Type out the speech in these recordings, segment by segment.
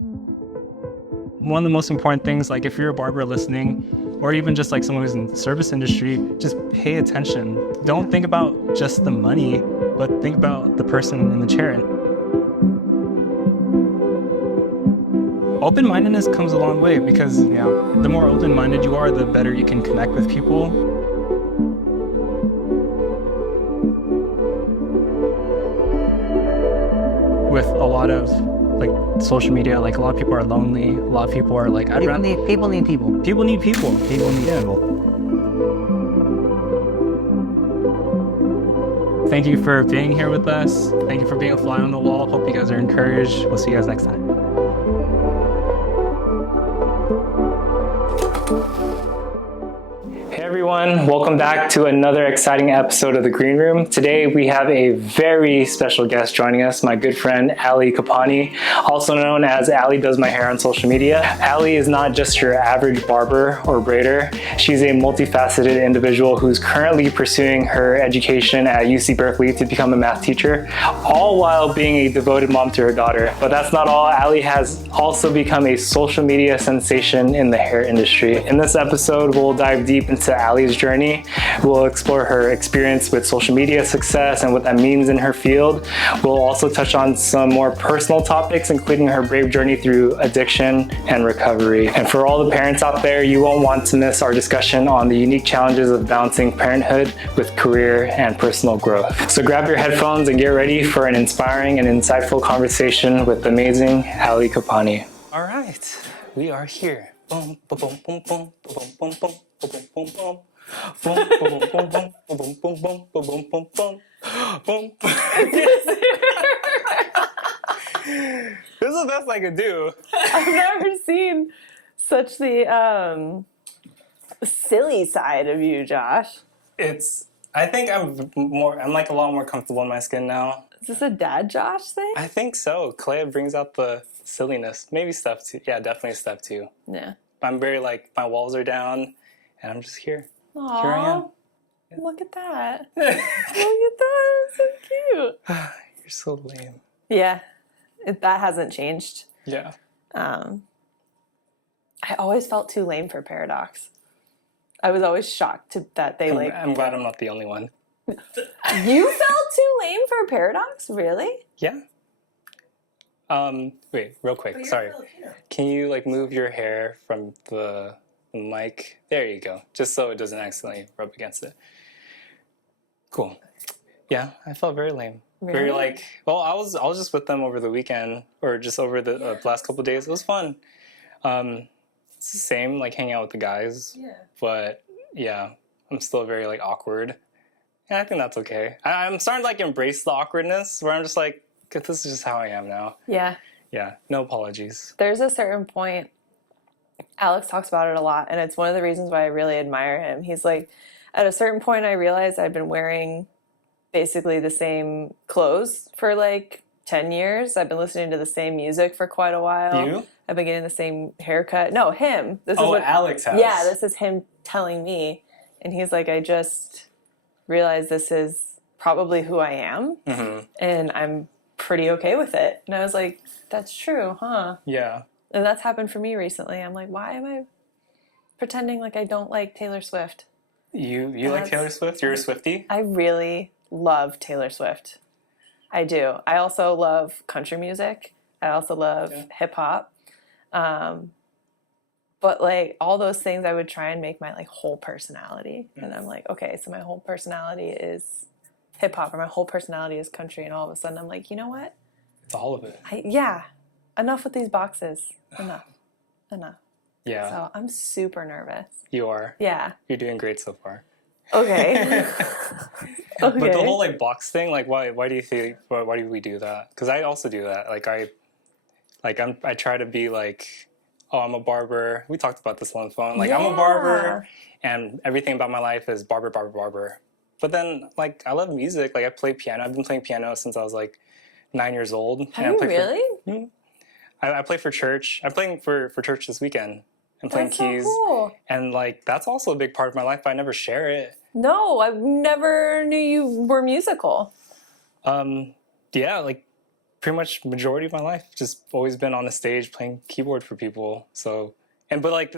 One of the most important things, like if you're a barber listening, or even just like someone who's in the service industry, just pay attention. Don't think about just the money, but think about the person in the chair. Open-mindedness comes a long way because the more open-minded you are, the better you can connect with people. With a lot of like social media, like a lot of people are lonely. A lot of people are like, people need people. People need people. People need people. Thank you for being here with us. Thank you for being a fly on the wall. Hope you guys are encouraged. We'll see you guys next time. Hey everyone, welcome back to another exciting episode of The Green Room. Today we have a very special guest joining us, my good friend Ali Copani, also known as Ali Does My Hair on social media. Ali is not just your average barber or braider. She's a multifaceted individual who's currently pursuing her education at UC Berkeley to become a math teacher, all while being a devoted mom to her daughter. But that's not all. Ali has also become a social media sensation in the hair industry. In this episode, we'll dive deep into Ali's journey. We'll explore her experience with social media success and what that means in her field. We'll also touch on some more personal topics, including her brave journey through addiction and recovery. And for all the parents out there, you won't want to miss our discussion on the unique challenges of balancing parenthood with career and personal growth. So grab your headphones and get ready for an inspiring and insightful conversation with the amazing Ali Copani. All right, we are here. Boom, boom, boom, boom, boom, boom, boom, boom. Boom, boom, boom. Boom, boom, boom, boom, boom, boom, boom, boom, boom, boom, boom, boom. This is the best I could do. I've never seen such the silly side of you, Josh. I think I'm like a lot more comfortable in my skin now. Is this a dad Josh thing? I think so. Clay brings out the silliness. Maybe step two. Yeah, definitely step two. Yeah. I'm very like, my walls are down. And I'm just here. Aww, here I am. Yeah. Look at that. Look at that. It's so cute. You're so lame. Yeah. That hasn't changed. Yeah. I always felt too lame for Paradox. I was always shocked that they I'm glad I'm not the only one. You felt too lame for Paradox? Really? Yeah. Wait, real quick. Sorry. Can you like move your hair from the mic? There you go. Just so it doesn't accidentally rub against it. Cool. Yeah, I felt very lame. Really? Very like, well, I was just with them over the weekend or just over the last couple of days. It was fun. It's the same like hanging out with the guys. Yeah. But yeah, I'm still very like awkward. And I think that's okay. I'm starting to like embrace the awkwardness where I'm just like, this is just how I am now. Yeah. Yeah, no apologies. There's a certain point, Alex talks about it a lot, and it's one of the reasons why I really admire him. He's like, at a certain point I realized I'd been wearing basically the same clothes for like 10 years. I've been listening to the same music for quite a while. You? I've been getting the same haircut. No, him. This is what Alex has. Yeah, this is him telling me. And he's like, I just realized this is probably who I am. Mm-hmm. And I'm pretty okay with it. And I was like, that's true, huh? Yeah. And that's happened for me recently. I'm like, why am I pretending like I don't like Taylor Swift? You like Taylor Swift? You're a Swiftie? I really love Taylor Swift. I do. I also love country music. I also love hip hop. But like all those things I would try and make my like whole personality. And I'm like, okay, so my whole personality is hip hop or my whole personality is country. And all of a sudden I'm like, you know what? It's all of it. Enough with these boxes. Enough. Yeah. So I'm super nervous. You are. Yeah. You're doing great so far. Okay. But the whole like box thing, like why do you think why do we do that? Because I also do that. I try to be like, oh, I'm a barber. We talked about this on the phone. Like I'm a barber, and everything about my life is barber. But then like I love music. Like I play piano. I've been playing piano since I was like 9 years old. Have you really? I play for church. I'm playing for church this weekend. I'm playing keys. So cool. And like that's also a big part of my life, but I never share it. No, I never knew you were musical. Yeah, like pretty much majority of my life, just always been on the stage playing keyboard for people. So, but like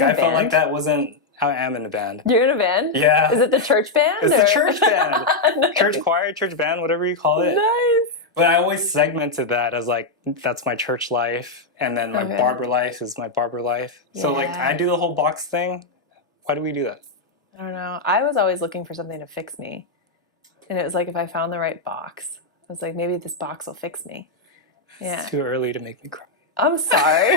I felt like that wasn't how I am in a band. You're in a band? Yeah. Is it the church band? It's the church band. Nice. Church choir, church band, whatever you call it. Nice. But I always segmented that as like, that's my church life. And then my barber life is my barber life. Yeah. So like I do the whole box thing. Why do we do that? I don't know. I was always looking for something to fix me. And it was like, if I found the right box, I was like, maybe this box will fix me. Yeah. It's too early to make me cry. I'm sorry.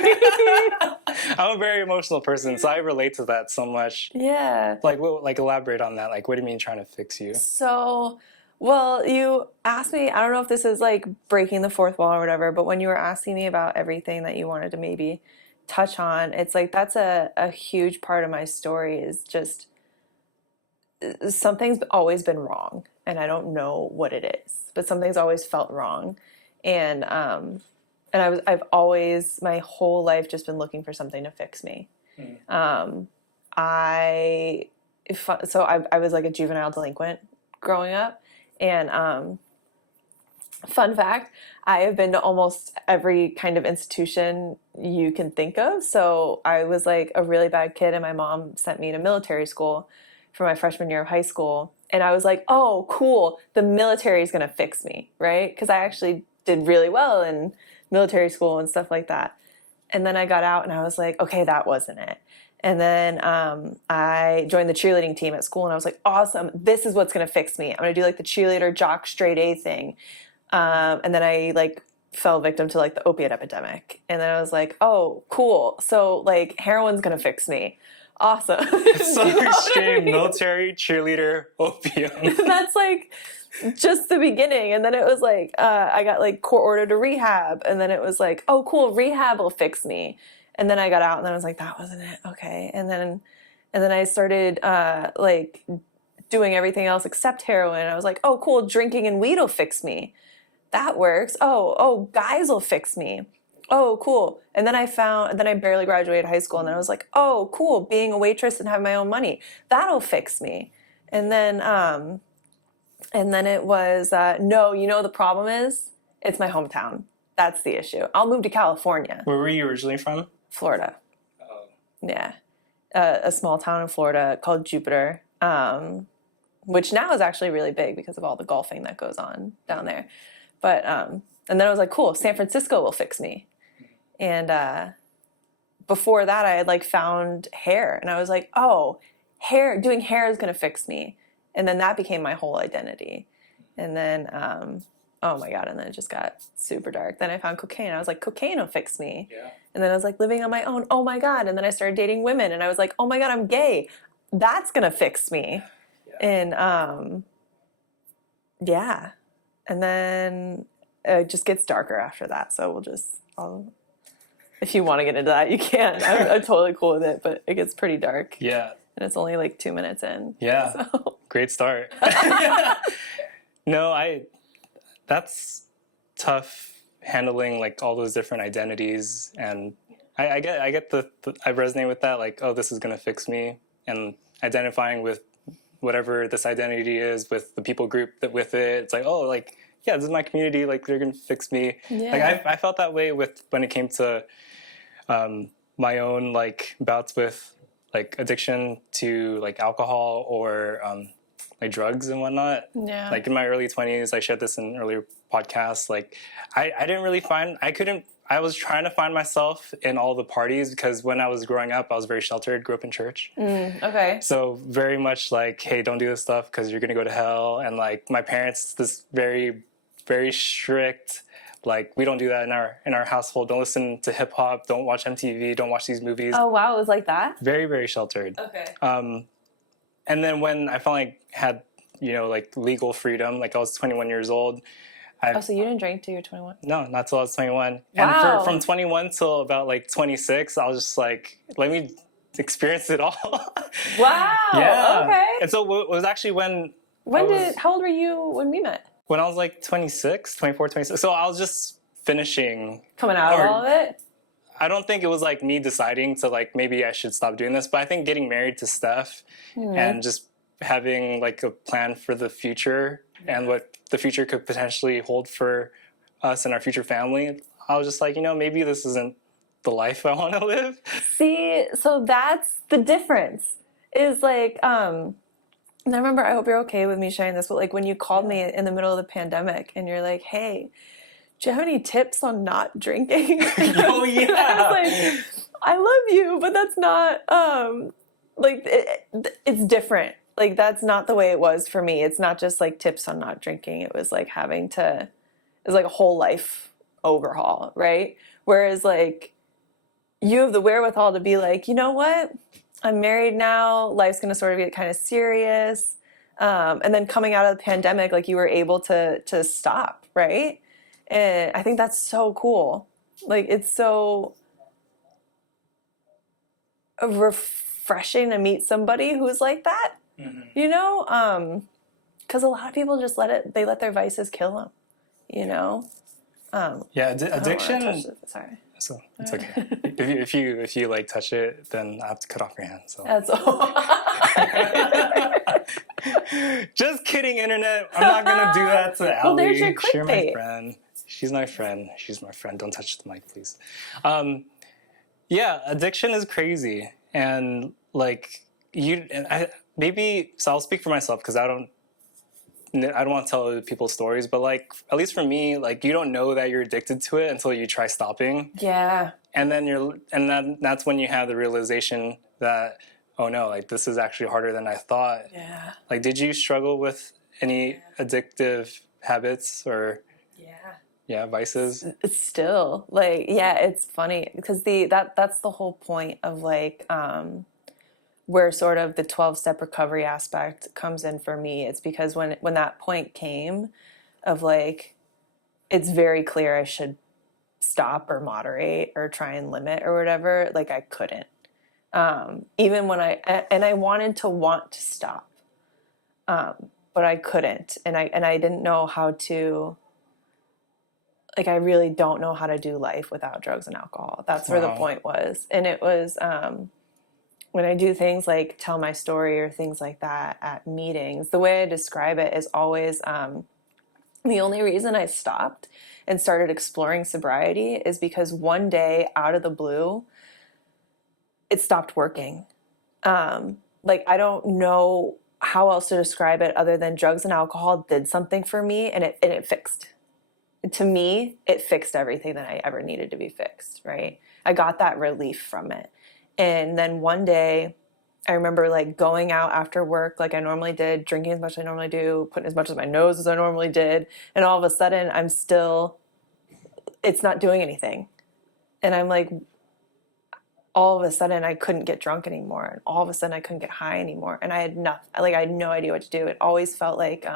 I'm a very emotional person, so I relate to that so much. Yeah. Like elaborate on that. Like, what do you mean trying to fix you? So, well, you asked me, I don't know if this is like breaking the fourth wall or whatever, but when you were asking me about everything that you wanted to maybe touch on, it's like that's a huge part of my story is just something's always been wrong and I don't know what it is, but something's always felt wrong. And I've always, my whole life, just been looking for something to fix me. I was like a juvenile delinquent growing up. And fun fact, I have been to almost every kind of institution you can think of. So I was like a really bad kid, and my mom sent me to military school for my freshman year of high school. And I was like, oh, cool, the military is going to fix me, right? Because I actually did really well in military school and stuff like that. And then I got out and I was like, okay, that wasn't it. And then I joined the cheerleading team at school and I was like, awesome, this is what's going to fix me. I'm going to do like the cheerleader jock straight A thing. And then I like fell victim to like the opiate epidemic. And then I was like, oh, cool. So like heroin's going to fix me. Awesome. So extreme, military, cheerleader, opium. That's like just the beginning. And then it was like, I got like court ordered to rehab. And then it was like, oh, cool, rehab will fix me. And then I got out and then I was like, that wasn't it. Okay. And then I started like doing everything else except heroin. I was like, oh, cool, drinking and weed will fix me. That works. Oh, guys will fix me. Oh, cool. And then I barely graduated high school and then I was like, oh, cool, being a waitress and having my own money, that'll fix me. And then it was, no, you know the problem is? It's my hometown. That's the issue. I'll move to California. Where were you originally from? Florida. Oh. Yeah. A small town in Florida called Jupiter, which now is actually really big because of all the golfing that goes on down there. But, and then I was like, cool, San Francisco will fix me. And before that, I had like found hair and I was like, oh, doing hair is going to fix me. And then that became my whole identity. And then, oh my God, and then it just got super dark. Then I found cocaine. I was like, cocaine will fix me. Yeah. And then I was like living on my own. Oh my God. And then I started dating women and I was like, oh my God, I'm gay. That's going to fix me. Yeah. And yeah. And then it just gets darker after that. So if you want to get into that, you can. I'm totally cool with it, but it gets pretty dark. Yeah. And it's only like 2 minutes in. Yeah. So. Great start. No, that's tough handling like all those different identities. And I get I resonate with that. Like, oh, this is going to fix me, and identifying with whatever this identity is with the people group that with it. It's like, oh, like, yeah, this is my community. Like, they're going to fix me. Yeah. Like I felt that way when it came to my own like bouts with like addiction to like alcohol or like drugs and whatnot. Yeah. Like in my early 20s, I shared this in earlier podcasts. Like I didn't really I was trying to find myself in all the parties because when I was growing up, I was very sheltered, grew up in church. Okay. So very much like, hey, don't do this stuff because you're going to go to hell. And like my parents, this very, very strict, like, we don't do that in our household. Don't listen to hip hop. Don't watch MTV. Don't watch these movies. Oh, wow. It was like that? Very, very sheltered. Okay. And then when I finally had, like legal freedom, like I was 21 years old. So you didn't drink till you were 21? No, not till I was 21. Wow. And from 21 till about like 26, I was just like, let me experience it all. Wow. Yeah. Okay. And so it was actually how old were you when we met? When I was like 24, 26. So I was just finishing. Coming out of all of it? I don't think it was like me deciding to like, maybe I should stop doing this. But I think getting married to Steph and just having like a plan for the future and what the future could potentially hold for us and our future family, I was just like, maybe this isn't the life I want to live. See, so that's the difference. Is like, and I remember, I hope you're okay with me sharing this, but like when you called me in the middle of the pandemic and you're like, hey, do you have any tips on not drinking? Oh yeah. I was like, I love you, but that's not, like, it's different. Like, that's not the way it was for me. It's not just like tips on not drinking. It was like it was like a whole life overhaul, right? Whereas like, you have the wherewithal to be like, you know what? I'm married now. Life's going to sort of get kind of serious. And then coming out of the pandemic, like you were able to stop, right? And I think that's so cool. Like it's so refreshing to meet somebody who's like that, you know? Because a lot of people just let their vices kill them, you know? Yeah, I don't wanna addiction. touch it. Sorry. So it's okay. if you like touch it, then I have to cut off your hand. So That's all. just kidding, internet. I'm not gonna do that to Ali. Well, there's your She's my clickbait. friend. She's my friend. She's my friend. Don't touch the mic, please. Yeah, addiction is crazy, and like so I'll speak for myself because I don't want to tell other people's stories, but like at least for me, like you don't know that you're addicted to it until you try stopping. Yeah. And then that's when you have the realization that, oh no, like this is actually harder than I thought. Yeah. Like, did you struggle with any addictive habits or vices? It's still like, yeah, it's funny because that's the whole point of like where sort of the 12-step recovery aspect comes in for me. It's because when that point came of like, it's very clear I should stop or moderate or try and limit or whatever, like I couldn't. Even when I wanted to stop, but I couldn't, and I didn't know how to. Like I really don't know how to do life without drugs and alcohol. That's where the point was, and it was when I do things like tell my story or things like that at meetings. The way I describe it is always the only reason I stopped and started exploring sobriety is because one day out of the blue, it stopped working. Like I don't know how else to describe it other than drugs and alcohol did something for me, and it fixed. To me, it fixed everything that I ever needed to be fixed, right? I got that relief from it. And then one day, I remember like going out after work like I normally did, drinking as much as I normally do, putting as much as my nose as I normally did, and all of a sudden it's not doing anything. And I'm like, all of a sudden I couldn't get drunk anymore, and all of a sudden I couldn't get high anymore, and I had no idea what to do. It always felt like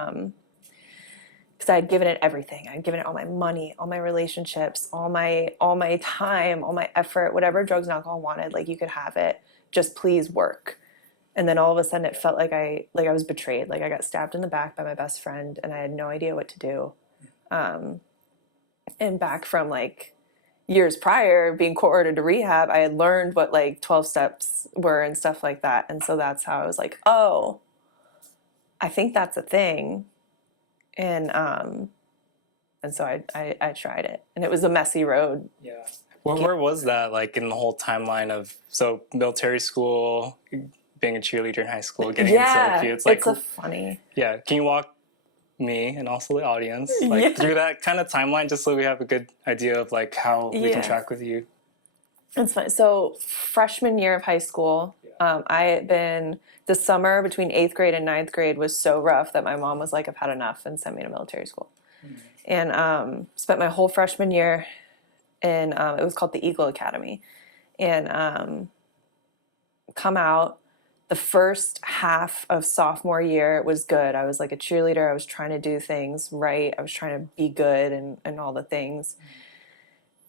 because I had given it everything. I'd given it all my money, all my relationships, all my time, all my effort, whatever drugs and alcohol wanted, like you could have it, just please work. And then all of a sudden it felt like I was betrayed. Like I got stabbed in the back by my best friend and I had no idea what to do. And back from like years prior being court-ordered to rehab, I had learned what like 12 steps were and stuff like that. And so that's how I was like, oh, I think that's a thing. And so I tried it, and it was a messy road. Yeah. Where was that, like, in the whole timeline of, so military school, being a cheerleader in high school, getting into therapy? It's like, it's a funny. Yeah. Can you walk me and also the audience like through that kind of timeline, just so we have a good idea of like how we can track with you? It's fine. So freshman year of high school, I had been, the summer between 8th grade and 9th grade was so rough that my mom was like, I've had enough, and sent me to military school. And spent my whole freshman year in, it was called the Eagle Academy. And come out, the first half of sophomore year was good. I was like a cheerleader. I was trying to do things right. I was trying to be good and all the things.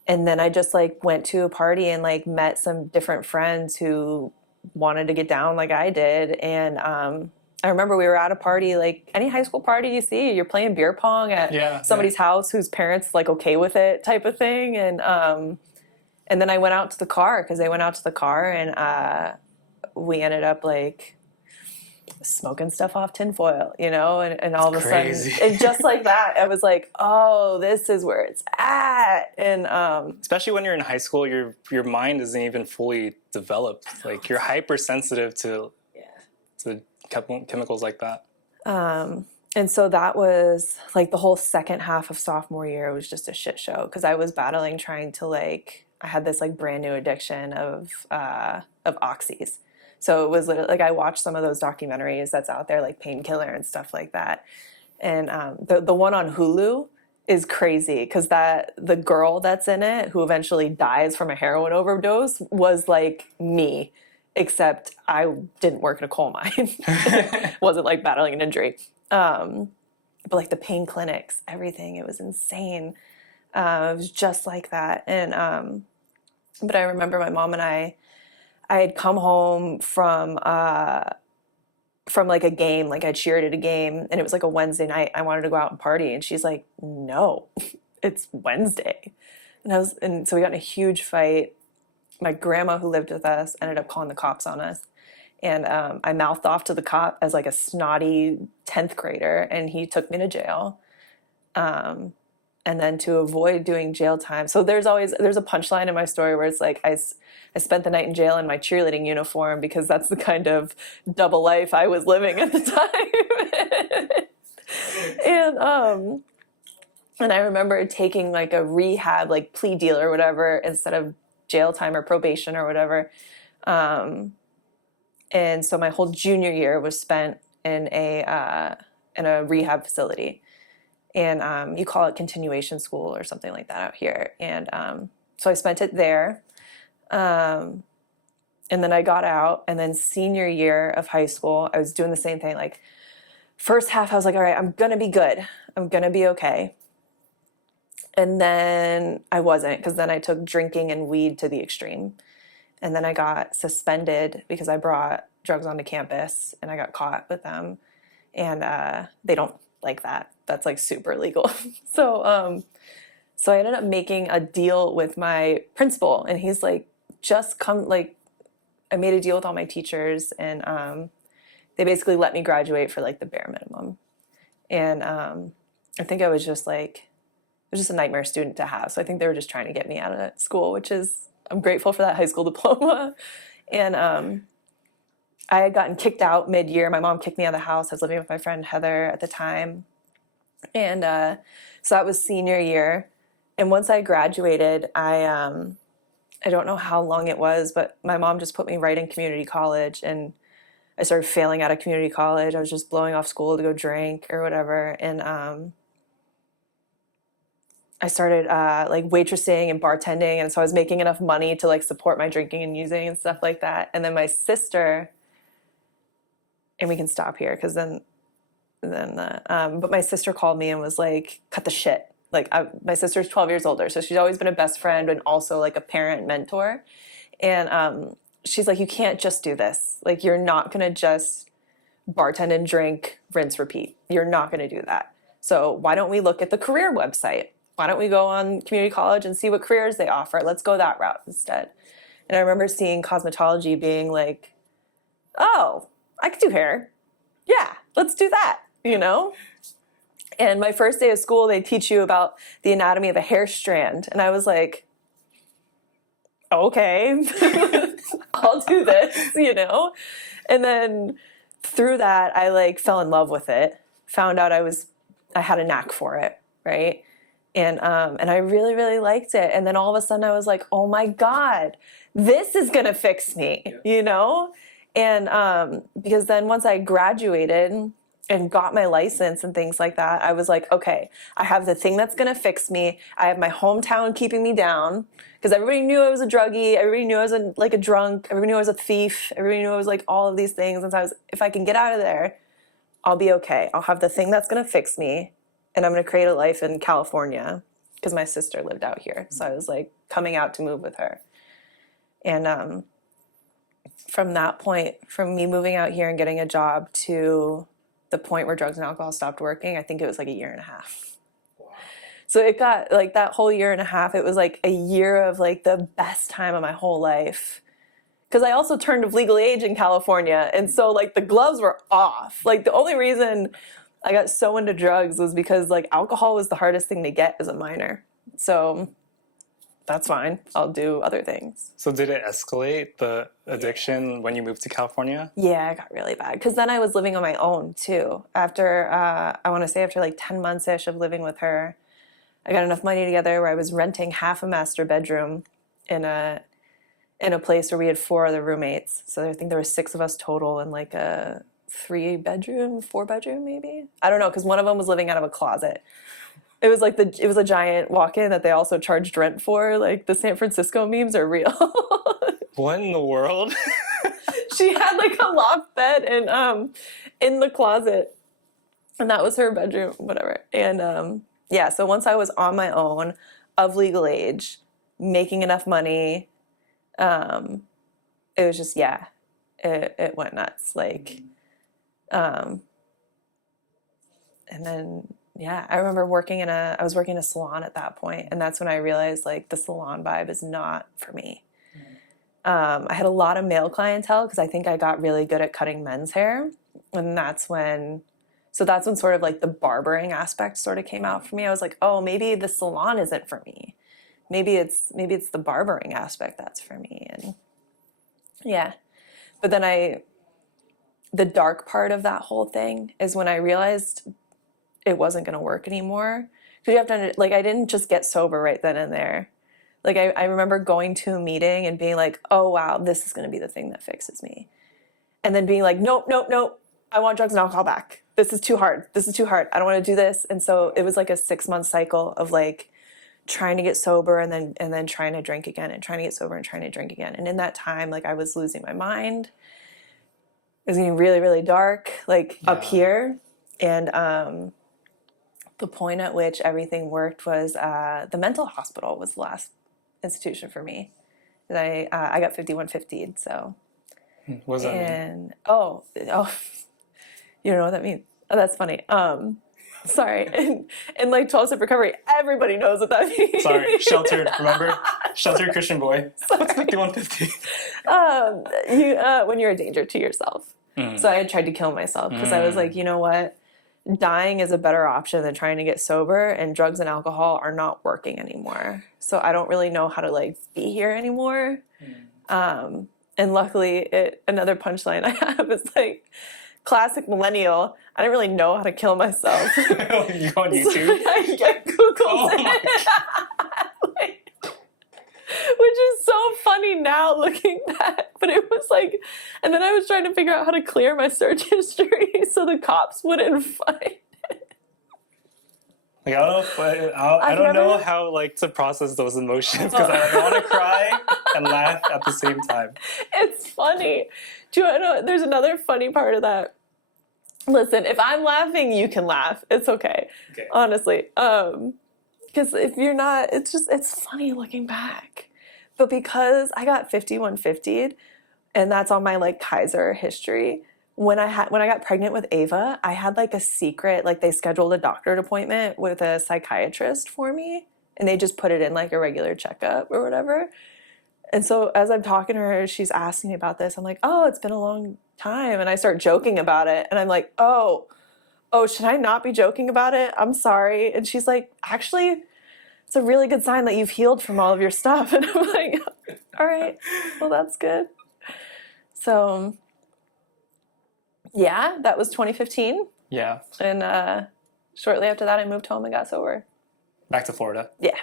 And then I just like went to a party and like met some different friends who wanted to get down like I did. And I remember we were at a party, like any high school party you see, you're playing beer pong at somebody's house whose parents like okay with it type of thing. And then I went out to the car because they went out to the car, and we ended up like smoking stuff off tinfoil, you know, and all of a crazy. sudden, and just like that, I was like, oh, this is where it's at. And especially when you're in high school, your mind isn't even fully developed. Like you're hypersensitive to chemicals like that. And so that was like the whole second half of sophomore year was just a shit show because I was battling trying to like, I had this like brand new addiction of oxys. So it was literally like I watched some of those documentaries that's out there, like Painkiller and stuff like that. And the one on Hulu is crazy because the girl that's in it who eventually dies from a heroin overdose was like me, except I didn't work in a coal mine. Wasn't like battling an injury. But like the pain clinics, everything, it was insane. It was just like that. And but I remember my mom and I had come home from like a game, like I cheered at a game, and it was like a Wednesday night. I wanted to go out and party, and she's like, "No, it's Wednesday." And so we got in a huge fight. My grandma, who lived with us, ended up calling the cops on us. And I mouthed off to the cop as like a snotty 10th grader, and he took me to jail. And then to avoid doing jail time, so there's a punchline in my story where it's like I spent the night in jail in my cheerleading uniform because that's the kind of double life I was living at the time. And I remember taking like a rehab, like plea deal or whatever, instead of jail time or probation or whatever. And so my whole junior year was spent in a rehab facility, and you call it continuation school or something like that out here. And so I spent it there, and then I got out. And then senior year of high school, I was doing the same thing. Like first half, I was like, all right, I'm gonna be good. I'm gonna be okay. And then I wasn't, because then I took drinking and weed to the extreme. And then I got suspended because I brought drugs onto campus and I got caught with them. And they don't like that. That's like super illegal. So I ended up making a deal with my principal, and he's like, just come, like, I made a deal with all my teachers, and they basically let me graduate for like the bare minimum. And I think I was just like, it was just a nightmare student to have. So I think they were just trying to get me out of school, which is, I'm grateful for that high school diploma. And I had gotten kicked out mid-year. My mom kicked me out of the house. I was living with my friend Heather at the time. And so that was senior year. And once I graduated, I don't know how long it was, but my mom just put me right in community college. And I started failing out of community college. I was just blowing off school to go drink or whatever. And I started like waitressing and bartending, and so I was making enough money to like support my drinking and using and stuff like that. And then my sister, and we can stop here because but my sister called me and was like, cut the shit. Like my sister's 12 years older, so she's always been a best friend and also like a parent mentor. And she's like, you can't just do this. Like, you're not gonna just bartend and drink, rinse, repeat. You're not gonna do that. So why don't we look at the career website? Why don't we go on community college and see what careers they offer? Let's go that route instead. And I remember seeing cosmetology being like, oh, I could do hair. Yeah, let's do that, you know? And my first day of school, they teach you about the anatomy of a hair strand. And I was like, okay, I'll do this, you know? And then through that, I like fell in love with it, found out I had a knack for it, right? And I really, really liked it. And then all of a sudden I was like, oh my God, this is going to fix me, you know? And because then once I graduated and got my license and things like that, I was like, okay, I have the thing that's going to fix me. I have my hometown keeping me down, because everybody knew I was a druggie. Everybody knew I was like a drunk. Everybody knew I was a thief. Everybody knew I was like all of these things. And so if I can get out of there, I'll be okay. I'll have the thing that's going to fix me. And I'm going to create a life in California, because my sister lived out here. So I was like coming out to move with her. And from that point, from me moving out here and getting a job to the point where drugs and alcohol stopped working, I think it was like a year and a half. Wow. So it got like that whole year and a half, it was like a year of like the best time of my whole life. because I also turned of legal age in California. And so like the gloves were off. Like the only reason I got so into drugs was because like alcohol was the hardest thing to get as a minor. So that's fine. I'll do other things. So did it escalate, the addiction, when you moved to California? Yeah, it got really bad. Because then I was living on my own too. After, I want to say after like 10 months-ish of living with her, I got enough money together where I was renting half a master bedroom in a place where we had 4 other roommates. So I think there were 6 of us total in like a 3-bedroom, 4-bedroom maybe. I don't know, because one of them was living out of a closet. It was like it was a giant walk-in that they also charged rent for. Like the San Francisco memes are real. What in the world? She had like a loft bed and in the closet, and that was her bedroom, whatever. And yeah, so once I was on my own, of legal age, making enough money, it was just it went nuts. Like, and then. Yeah, I remember I was working in a salon at that point, and that's when I realized like the salon vibe is not for me. I had a lot of male clientele because I think I got really good at cutting men's hair, and that's when sort of like the barbering aspect sort of came out for me. I was like, oh, maybe the salon isn't for me. Maybe it's the barbering aspect that's for me, and yeah. But then the dark part of that whole thing is when I realized it wasn't going to work anymore. Because you have to, like, I didn't just get sober right then and there. Like, I remember going to a meeting and being like, oh, wow, this is going to be the thing that fixes me. And then being like, nope, nope, nope. I want drugs and alcohol back. This is too hard. This is too hard. I don't want to do this. And so it was like a 6-month cycle of like trying to get sober and then trying to drink again and trying to get sober and trying to drink again. And in that time, like I was losing my mind. It was getting really, really dark, like up here. And, the point at which everything worked was the mental hospital was the last institution for me. And I got 5150'd, so. What does that mean? Oh, you don't know what that means? Oh, that's funny. Sorry. And like 12-step recovery, everybody knows what that means. Sorry, sheltered, remember? Sheltered Christian boy. What's 5150? When you're a danger to yourself. So I had tried to kill myself because I was like, you know what? Dying is a better option than trying to get sober, and drugs and alcohol are not working anymore. So I don't really know how to like be here anymore. And luckily another punchline I have is like classic millennial. I didn't really know how to kill myself. You go on YouTube? So I Googled it. Like, which is so funny now looking back, but it was like, and then I was trying to figure out how to clear my search history so the cops wouldn't find it. Like, I don't know how like to process those emotions because I want to cry and laugh at the same time. It's funny. Do you want to know? There's another funny part of that. Listen, if I'm laughing, you can laugh. It's okay. Honestly. Because if you're not, it's funny looking back. But because I got 5150'd, and that's on my like Kaiser history, when I got pregnant with Ava, I had like a secret, like they scheduled a doctor's appointment with a psychiatrist for me, and they just put it in like a regular checkup or whatever. And so as I'm talking to her, she's asking me about this. I'm like, oh, it's been a long time. And I start joking about it. And I'm like, oh, should I not be joking about it? I'm sorry. And she's like, actually, it's a really good sign that you've healed from all of your stuff. And I'm like, all right, well, that's good. So, yeah, that was 2015. Yeah. And shortly after that, I moved home and got sober. Back to Florida. Yeah.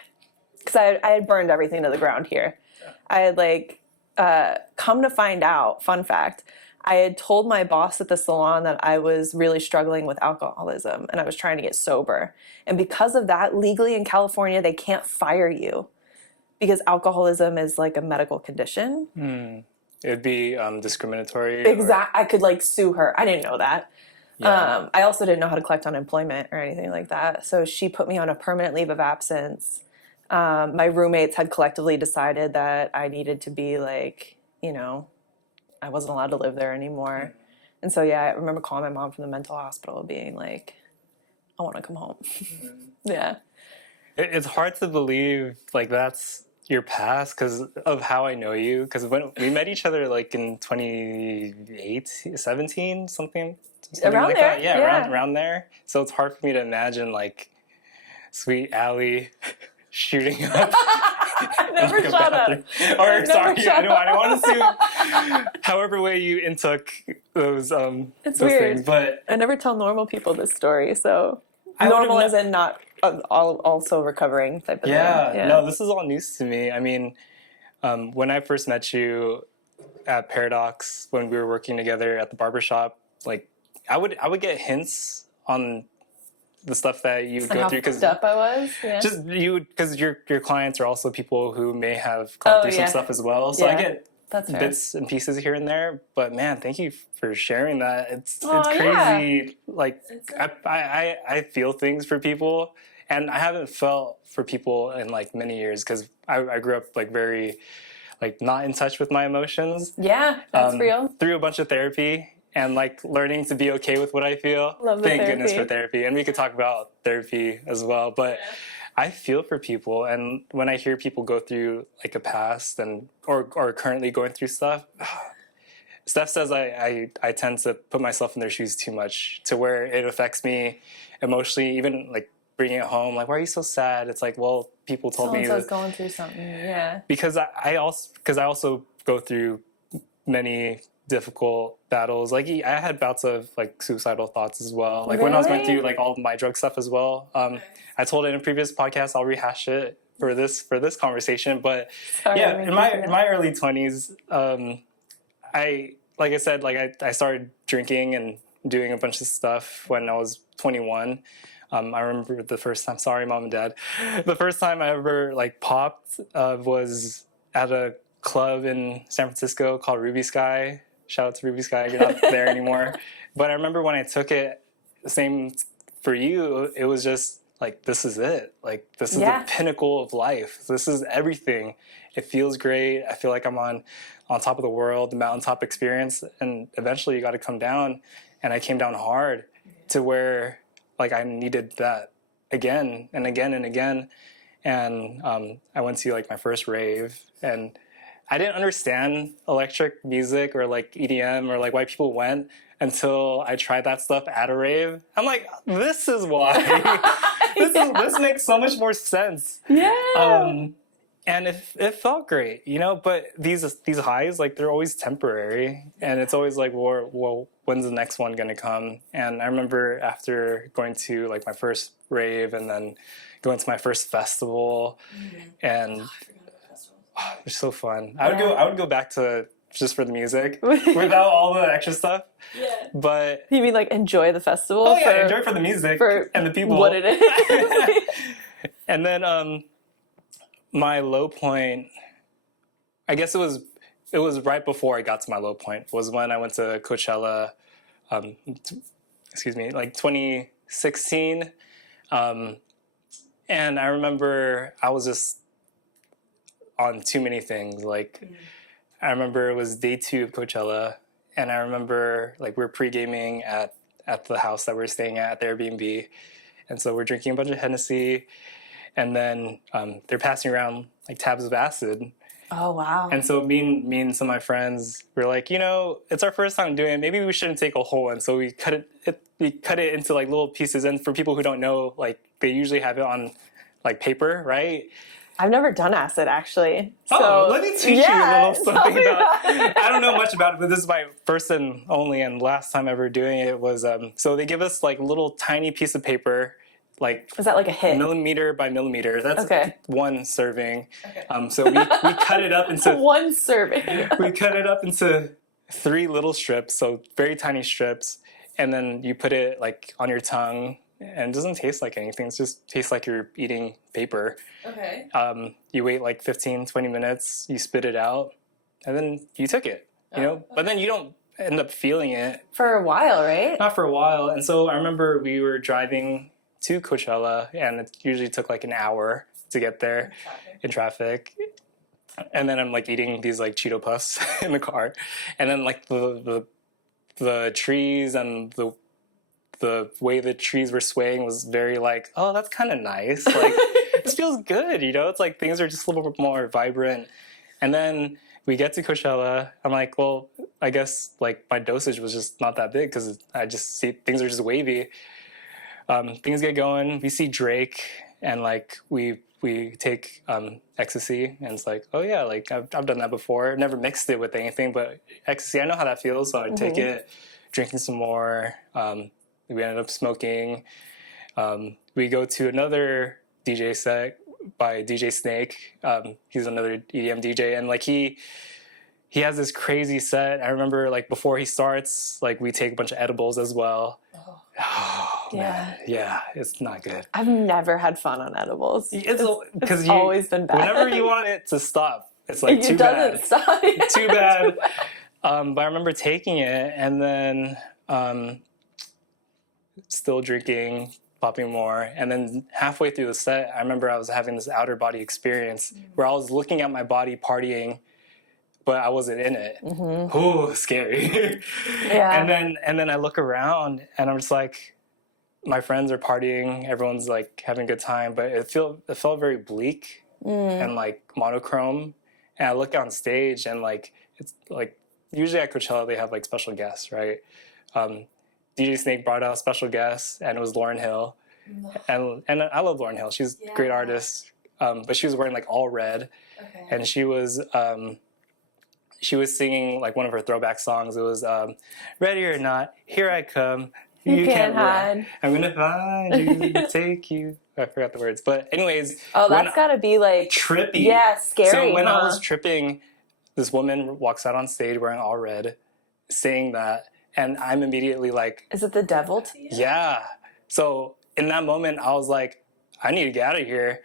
Because I had burned everything to the ground here. I had like, come to find out, fun fact, I had told my boss at the salon that I was really struggling with alcoholism and I was trying to get sober. And because of that, legally in California, they can't fire you because alcoholism is like a medical condition. It would be discriminatory. Exactly. I could like sue her. I didn't know that. Yeah. I also didn't know how to collect unemployment or anything like that. So she put me on a permanent leave of absence. My roommates had collectively decided that I needed to be like, you know, I wasn't allowed to live there anymore. And so, yeah, I remember calling my mom from the mental hospital being like, I want to come home. Yeah. It's hard to believe like that's your past because of how I know you. Because when we met each other like in 2017, something Around like there, that. Yeah, yeah. around there. So it's hard for me to imagine like sweet Ali shooting up. Never like, shut up. Or sorry, shut I don't want to assume. However way you intook It's those weird. things, but I never tell normal people this story, so I would've normal as in not also recovering type of thing. Yeah. no, this is all news to me. I mean, when I first met you at Paradox when we were working together at the barbershop, like I would get hints on the stuff that you And go how through fucked up I was. Yeah. just you because your clients are also people who may have gone through some stuff as well. So I get That's fair. bits and pieces here and there. But man, thank you for sharing that. It's Oh, crazy. Like I feel things for people, and I haven't felt for people in like many years because I grew up like very like not in touch with my emotions. Yeah, that's real. Through a bunch of therapy and like learning to be okay with what I feel. Love the Thank goodness therapy. for therapy. And we could talk about therapy as well. But I feel for people, and when I hear people go through like a past and or currently going through stuff, Steph says I tend to put myself in their shoes too much to where it affects me emotionally, even like bringing it home. Like, why are you so sad? It's like, well, people told me So-and-so's that going through something. Yeah. because I also go through many difficult battles. Like I had bouts of like suicidal thoughts as well. Like when I was going through like all of my drug stuff as well. I told it in a previous podcast. I'll rehash it for this conversation. But Sorry, yeah, in my early 20s, I like I said, like I started drinking and doing a bunch of stuff when I was 21. I remember the first time. Sorry, mom and dad. The first time I ever like popped was at a club in San Francisco called Ruby Sky. Shout out to Ruby Sky. You're not there anymore. But I remember when I took it. Same for you. It was just like this is it. Like this is the pinnacle of life. This is everything. It feels great. I feel like I'm on top of the world, the mountaintop experience. And eventually, you got to come down. And I came down hard to where like I needed that again and again and again. And I went to like my first rave, and I didn't understand electric music or like EDM or like why people went until I tried that stuff at a rave. I'm like, this is why. This makes so much more sense. Yeah. And it felt great, you know. But these highs, like they're always temporary, and it's always like, well, when's the next one gonna come? And I remember after going to like my first rave and then going to my first festival, and they're so fun. I would go back to just for the music without all the extra stuff. Yeah. But you mean like enjoy the festival? Oh yeah, enjoy for the music and the people. What it is. And then my low point, I guess it was right before I got to my low point, was when I went to Coachella, like 2016. And I remember I was just on too many things. Like, I remember it was day 2 of Coachella, and I remember like we're pre-gaming at the house that we're staying at the Airbnb. And so we're drinking a bunch of Hennessy, and then they're passing around like tabs of acid. Oh, wow. And so me and some of my friends were like, you know, it's our first time doing it. Maybe we shouldn't take a whole one. So we cut it into like little pieces. And for people who don't know, like they usually have it on like paper, right? I've never done acid, actually. So, let me teach you a little something about it. I don't know much about it, but this is my first and only and last time ever doing it was, so they give us like a little tiny piece of paper, like... Is that like a hit? Millimeter by millimeter. That's one serving. Okay. So we cut it up into... One serving. We cut it up into 3 little strips, so very tiny strips, and then you put it like on your tongue, and it doesn't taste like anything. It just tastes like you're eating paper. Okay. You wait like 15, 20 minutes, you spit it out, and then you took it, you know? Okay. But then you don't end up feeling it. For a while, right? Not for a while. And so I remember we were driving to Coachella, and it usually took like an hour to get there in traffic. And then I'm like eating these like Cheeto Puffs in the car. And then like the trees and the way the trees were swaying was very like, oh, that's kind of nice. Like, this feels good, you know? It's like things are just a little bit more vibrant. And then we get to Coachella. I'm like, well, I guess like my dosage was just not that big because I just see things are just wavy. Things get going. We see Drake, and like we take ecstasy, and it's like, oh yeah, like I've done that before. Never mixed it with anything, but ecstasy, I know how that feels. So I take it, drinking some more. We ended up smoking. We go to another DJ set by DJ Snake. He's another EDM DJ, and like he has this crazy set. I remember like before he starts, like we take a bunch of edibles as well. Oh, Yeah. man. Yeah, it's not good. I've never had fun on edibles. It's because always been bad. Whenever you want it to stop, it's like too it doesn't bad. stop. Too bad. But I remember taking it and then still drinking, popping more, and then halfway through the set, I remember I was having this outer body experience where I was looking at my body partying, but I wasn't in it. Ooh, scary. Yeah. And then I look around and I'm just like, my friends are partying, everyone's like having a good time, but it felt very bleak and like monochrome. And I look on stage and like it's like usually at Coachella they have like special guests, right? DJ Snake brought out a special guest, and it was Lauryn Hill, and I love Lauryn Hill. She's a great artist, but she was wearing like all red, and she was singing like one of her throwback songs. It was "Ready or Not, Here I Come." You can't hide. I'm gonna find you, take you. I forgot the words, but anyways. Oh, that's gotta be like trippy. Yeah, scary. So when I was tripping, this woman walks out on stage wearing all red, saying that, and I'm immediately like, "Is it the devil to you?" Yeah. So in that moment, I was like, I need to get out of here.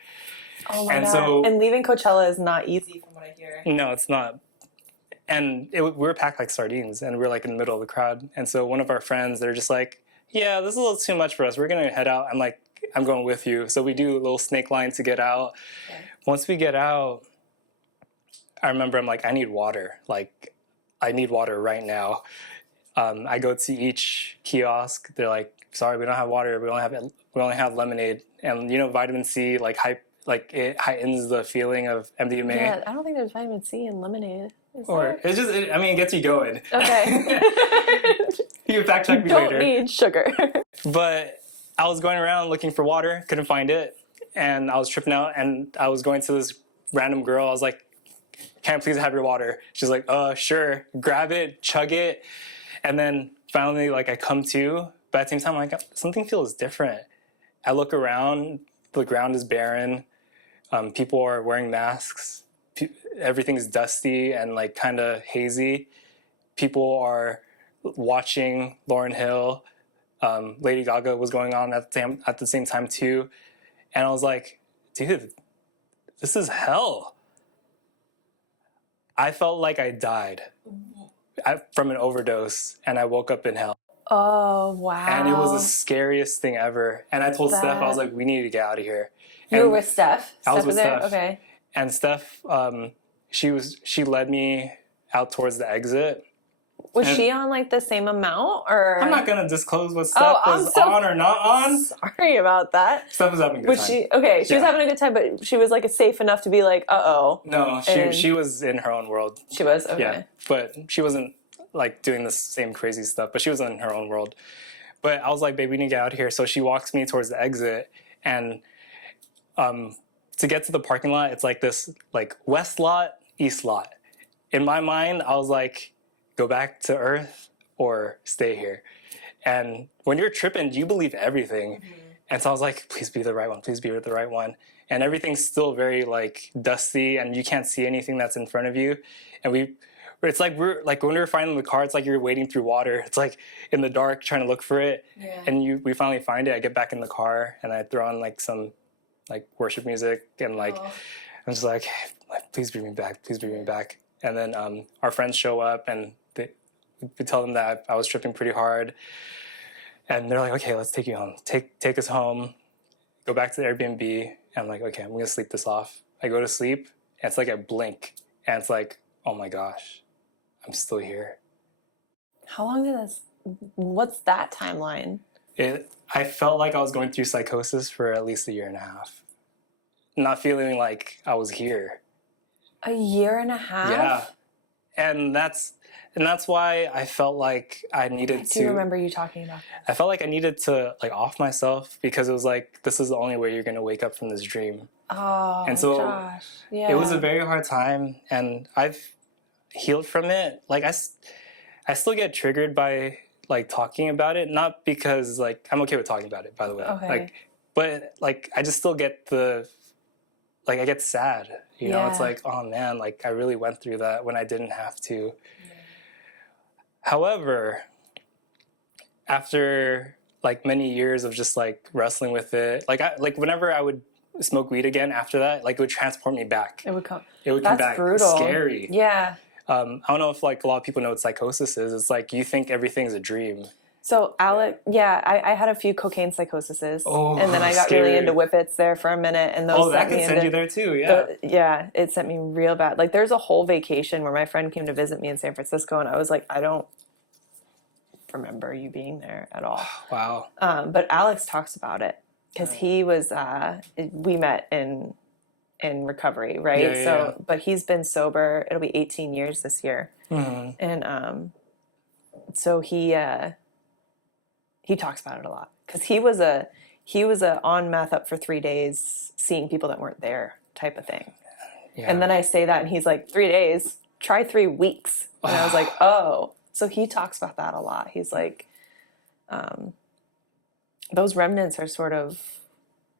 Oh my God. And leaving Coachella is not easy, from what I hear. No, it's not. And we were packed like sardines, and we were like in the middle of the crowd. And so one of our friends, they're just like, yeah, this is a little too much for us. We're going to head out. I'm like, I'm going with you. So we do a little snake line to get out. Okay. Once we get out, I remember I'm like, I need water. Like, I need water right now. I go to each kiosk. They're like, sorry, we don't have water. We only have lemonade. And you know, vitamin C, like it heightens the feeling of MDMA. Yeah, I don't think there's vitamin C in lemonade. It's just, it gets you going. Okay. You can fact check me later. Don't need sugar. But I was going around looking for water, couldn't find it, and I was tripping out. And I was going to this random girl. I was like, "Can I please have your water?" She's like, "Sure." Grab it, chug it, and then finally, like I come to. But at the same time, I'm like, something feels different. I look around. The ground is barren. People are wearing masks. Everything's dusty and like kind of hazy. People are watching Lauryn Hill. Lady Gaga was going on at the same time too. And I was like, dude, this is hell. I felt like I died from an overdose, and I woke up in hell. Oh, wow. And it was the scariest thing ever. And I told Steph, I was like, we need to get out of here. You were with Steph? I was with Steph. Okay. And Steph, she led me out towards the exit. Was she on like the same amount, or? I'm not gonna disclose what Steph was on or not on. Sorry about that. Steph was having a good time. She was having a good time, but she was like safe enough to be like, uh-oh. No, she was in her own world. She was? Okay. Yeah, but she wasn't like doing the same crazy stuff, but she was in her own world. But I was like, babe, we need to get out of here. So she walks me towards the exit, and to get to the parking lot, it's like this like west lot, east lot. In my mind, I was like, go back to Earth or stay here. And when you're tripping, you believe everything. Mm-hmm. And so I was like, please be the right one. Please be the right one. And everything's still very like dusty, and you can't see anything that's in front of you. And it's like we're like when we were finding the car, it's like you're wading through water. It's like in the dark trying to look for it. Yeah. And we finally find it. I get back in the car and I throw on like some like worship music, and like I'm just like, please bring me back. Please bring me back. And then our friends show up, and we tell them that I was tripping pretty hard. And they're like, okay, let's take you home. Take us home. Go back to the Airbnb. And I'm like, okay, I'm going to sleep this off. I go to sleep, and it's like I blink. And it's like, oh my gosh, I'm still here. How long did this... What's that timeline? I felt like I was going through psychosis for at least a year and a half. not feeling like I was here. A year and a half? Yeah. And that's why I felt like I needed to. I do remember you talking about that. I felt like I needed to like off myself, because it was like, this is the only way you're going to wake up from this dream. Oh, And so Josh. Yeah. it was a very hard time, and I've healed from it. Like I still get triggered by like talking about it, not because like I'm okay with talking about it, by the way. Okay. Like, but like I just still get I get sad. You know, it's like, oh man, like I really went through that when I didn't have to. Yeah. However, after like many years of just like wrestling with it, like whenever I would smoke weed again after that, like it would transport me back. It would come back. That's brutal. Scary. Yeah. I don't know if like a lot of people know what psychosis is. It's like you think everything's a dream. So Alec, I had a few cocaine psychoses, and then I got scary. really into whippets there for a minute, and those that can send you there too. Yeah, it sent me real bad. Like there's a whole vacation where my friend came to visit me in San Francisco, and I was like, I don't remember you being there at all. Wow. But Alex talks about it because he was. We met in recovery, right? Yeah. But he's been sober. It'll be 18 years this year, and so he talks about it a lot because he was a on meth up for 3 days, seeing people that weren't there type of thing. Yeah. And then I say that, and he's like, 3 days, try 3 weeks, and I was like, oh. So he talks about that a lot. He's like, those remnants are sort of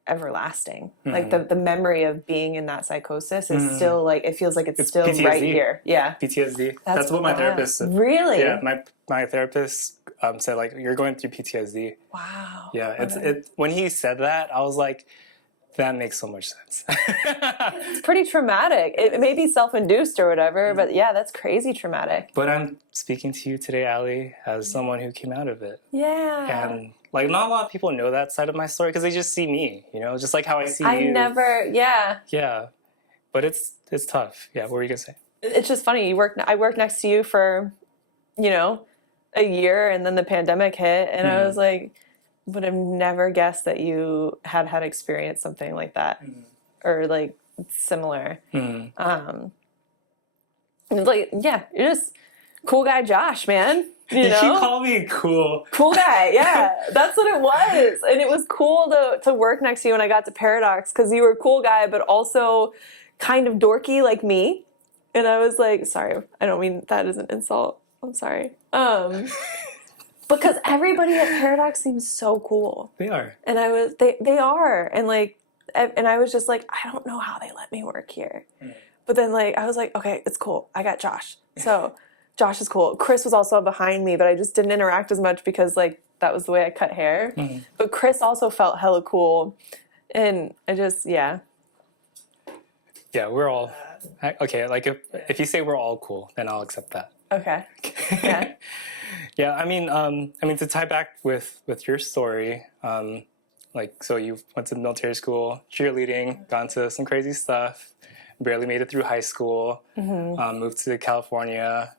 everlasting. Like the memory of being in that psychosis is still like, it feels like it's still PTSD. Right here. Yeah. PTSD. That's what my therapist said. Really? Yeah. My therapist said like, you're going through PTSD. Wow. Yeah. When he said that, I was like, that makes so much sense. It's pretty traumatic. It may be self-induced or whatever, but yeah, that's crazy traumatic. But I'm speaking to you today, Ali, as someone who came out of it. Yeah. And like, not a lot of people know that side of my story because they just see me, you know, just like how I see you. Yeah. Yeah. But it's tough. Yeah. What were you going to say? It's just funny. I worked next to you for, a year, and then the pandemic hit, and I was like, would have never guessed that you had experienced something like that or like similar. Like, yeah, you're just cool guy Josh, man. You call me cool. Cool guy, yeah. That's what it was. And it was cool to work next to you when I got to Paradox, because you were a cool guy, but also kind of dorky like me. And I was like, sorry, I don't mean that as an insult. I'm sorry. Because everybody at Paradox seems so cool. They are. And they are. And like, and I was just like, I don't know how they let me work here. But then like, I was like, okay, it's cool. I got Josh. So Josh is cool. Chris was also behind me, but I just didn't interact as much because like, that was the way I cut hair. But Chris also felt hella cool. And I just, yeah. Yeah, we're all, okay, like if you say we're all cool, then I'll accept that. Okay. Yeah. Yeah, I mean, to tie back with your story, like, so you went to military school, cheerleading, gone to some crazy stuff, barely made it through high school, moved to California,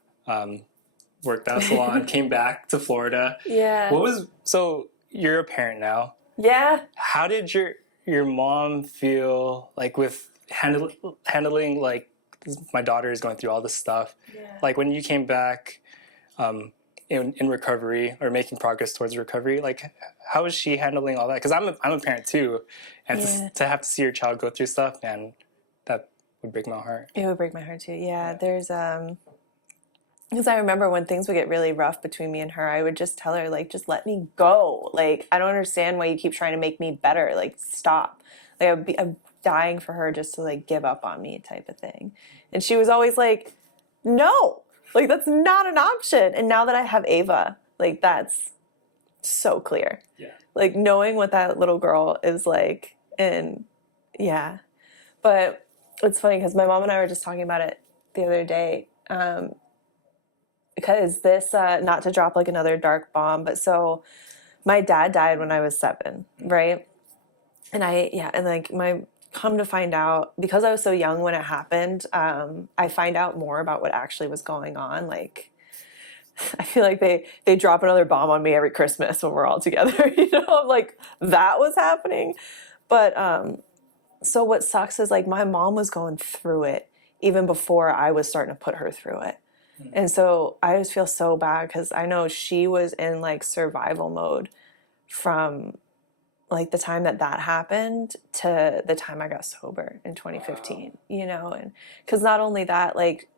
worked at a salon, came back to Florida. Yeah. So you're a parent now. Yeah. How did your mom feel like with handling like, my daughter is going through all this stuff. Yeah. Like when you came back in recovery or making progress towards recovery, like how is she handling all that? Because I'm a parent too, and to have to see your child go through stuff, man, that would break my heart. It would break my heart too. Yeah. There's because I remember when things would get really rough between me and her, I would just tell her like, just let me go. Like I don't understand why you keep trying to make me better. Like stop. Like I'm dying for her just to like give up on me type of thing. And she was always like, no, like that's not an option. And now that I have Ava, like that's so clear. Yeah. Like knowing what that little girl is like. And yeah, but it's funny because my mom and I were just talking about it the other day. Because this, not to drop like another dark bomb, but so my dad died when I was 7, right? And come to find out, because I was so young when it happened, I find out more about what actually was going on. Like, I feel like they drop another bomb on me every Christmas when we're all together, I'm like, that was happening. But So what sucks is like my mom was going through it even before I was starting to put her through it. And so I just feel so bad because I know she was in like survival mode from like the time that happened to the time I got sober in 2015, you know, and because not only that, like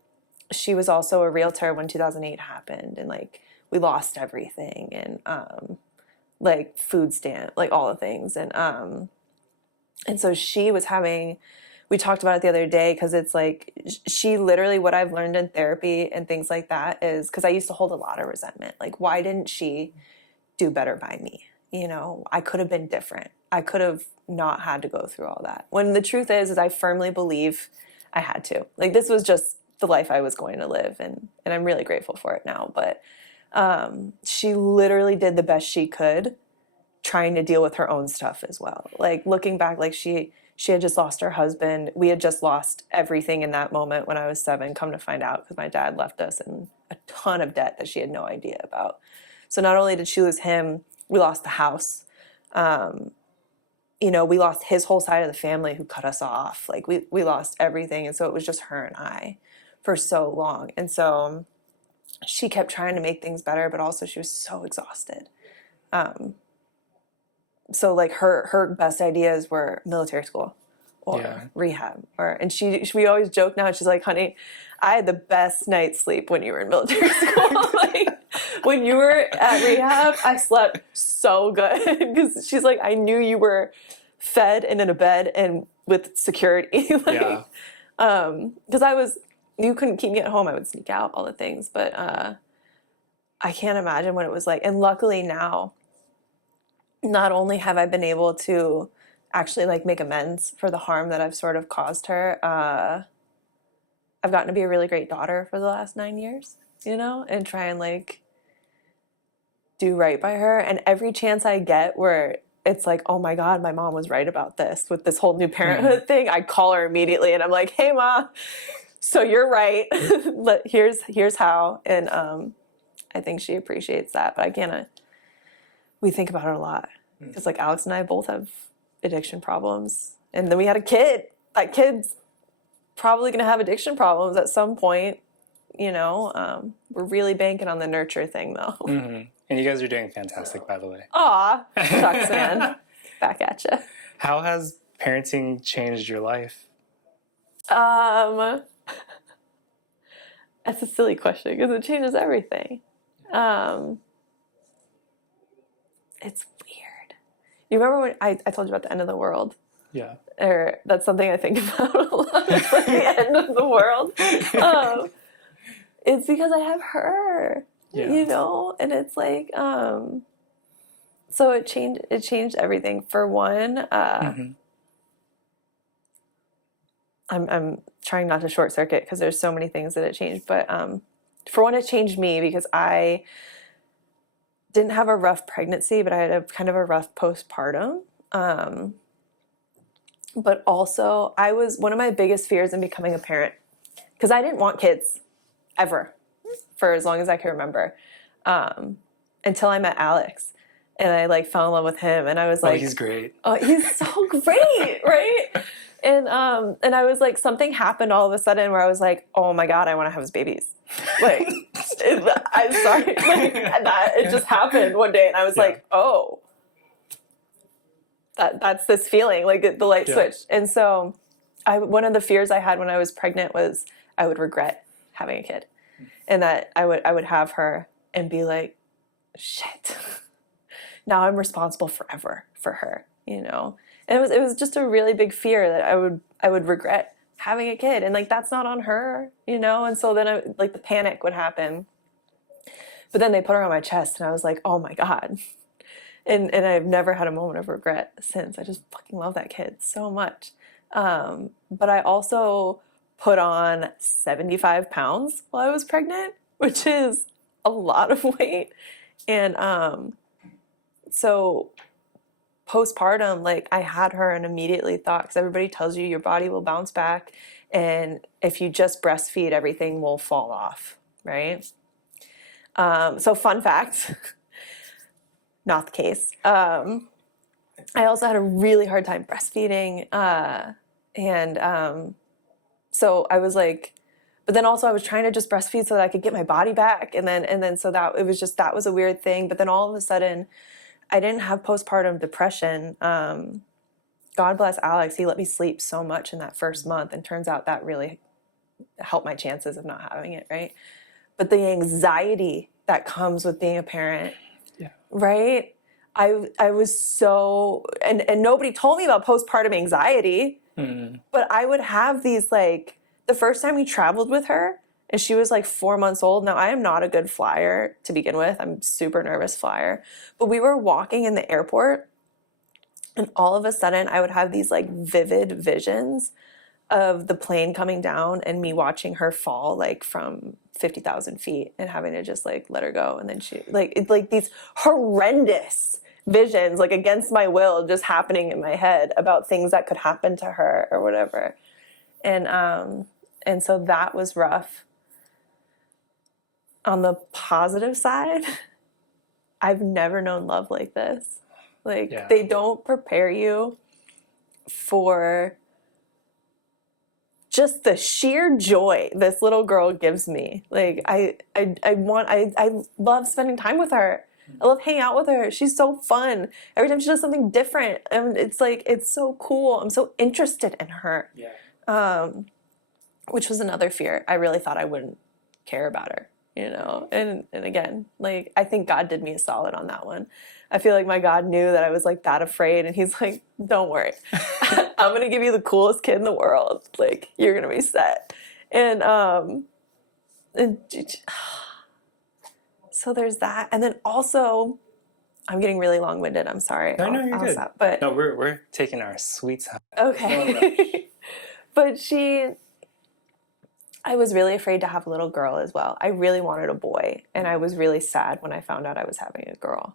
she was also a realtor when 2008 happened, and like we lost everything, and like food stamp, like all the things, and so she was having, we talked about it the other day because it's like she literally, what I've learned in therapy and things like that is because I used to hold a lot of resentment. Like, why didn't she do better by me? You know, I could have been different. I could have not had to go through all that. When the truth is I firmly believe I had to. Like, this was just the life I was going to live, and I'm really grateful for it now. But she literally did the best she could trying to deal with her own stuff as well. Like, looking back, like she had just lost her husband. We had just lost everything in that moment when I was 7, come to find out, because my dad left us in a ton of debt that she had no idea about. So not only did she lose him, we lost the house. You know, we lost his whole side of the family who cut us off. Like we lost everything. And so it was just her and I for so long. And so she kept trying to make things better, but also she was so exhausted. So like her best ideas were military school or rehab, and we always joke now. She's like, honey, I had the best night's sleep when you were in military school. Like, when you were at rehab, I slept so good because she's like, I knew you were fed and in a bed and with security. Like, because you couldn't keep me at home. I would sneak out, all the things, but I can't imagine what it was like. And luckily now, not only have I been able to actually like make amends for the harm that I've sort of caused her, I've gotten to be a really great daughter for the last 9 years, you know, and try and like do right by her. And every chance I get where it's like, oh my God, my mom was right about this with this whole new parenthood thing, I call her immediately and I'm like, hey Ma, so you're right. here's how. And I think she appreciates that, but we think about it a lot because like Alex and I both have addiction problems, and then we had a kid. That kid's probably going to have addiction problems at some point, you know. We're really banking on the nurture thing though. And you guys are doing fantastic, by the way. Aw, shucks, man. Back at you. How has parenting changed your life? That's a silly question because it changes everything. It's weird. You remember when I told you about the end of the world? Yeah. Or that's something I think about a lot. It's like the end of the world. It's because I have her, you know, and it's like, so it changed everything. For one, I'm trying not to short circuit because there's so many things that it changed. But for one, it changed me because I didn't have a rough pregnancy, but I had a kind of a rough postpartum. But also, one of my biggest fears in becoming a parent, because I didn't want kids ever for as long as I can remember, until I met Alex. And I like fell in love with him, and I was like, he's great. Oh, he's so great, right? And I was like, something happened all of a sudden where I was like, oh my God, I want to have his babies. Like, I'm sorry, like it just happened one day, and I was like, oh, that's this feeling, like the light switched. And so, one of the fears I had when I was pregnant was I would regret having a kid, and that I would have her and be like, shit, now I'm responsible forever for her, you know. And it was just a really big fear that I would regret having a kid, and like that's not on her, you know. And so then like the panic would happen, but then they put her on my chest, and I was like, oh my God. And I've never had a moment of regret since. I just fucking love that kid so much. But I also put on 75 pounds while I was pregnant, which is a lot of weight. And so postpartum, like I had her and immediately thought, because everybody tells you your body will bounce back, and if you just breastfeed, everything will fall off, right? So fun fact, not the case. I also had a really hard time breastfeeding. So I was like, but then also I was trying to just breastfeed so that I could get my body back. And then so that it was just, that was a weird thing. But then all of a sudden I didn't have postpartum depression. God bless Alex. He let me sleep so much in that first month. And turns out that really helped my chances of not having it. Right. But the anxiety that comes with being a parent, right? I was so, and nobody told me about postpartum anxiety, but I would have these, like, the first time we traveled with her, and she was like 4 months old. Now, I am not a good flyer to begin with. I'm a super nervous flyer. But we were walking in the airport, and all of a sudden I would have these like vivid visions of the plane coming down and me watching her fall like from 50,000 feet and having to just like let her go. And then she like these horrendous visions, like against my will, just happening in my head about things that could happen to her or whatever. And so that was rough. On the positive side, I've never known love like this. Like, they don't prepare you for just the sheer joy this little girl gives me. Like, I love spending time with her. I love hanging out with her. She's so fun. Every time she does something different, and it's like, it's so cool. I'm so interested in her. Which was another fear. I really thought I wouldn't care about her, you know? And again, like, I think God did me a solid on that one. I feel like my God knew that I was like that afraid, and he's like, don't worry. I'm going to give you the coolest kid in the world. Like, you're going to be set. And so there's that. And then also, I'm getting really long-winded. I'm sorry. No, you're good. Stop. But no, we're taking our sweet time. Okay. But I was really afraid to have a little girl as well. I really wanted a boy, and I was really sad when I found out I was having a girl.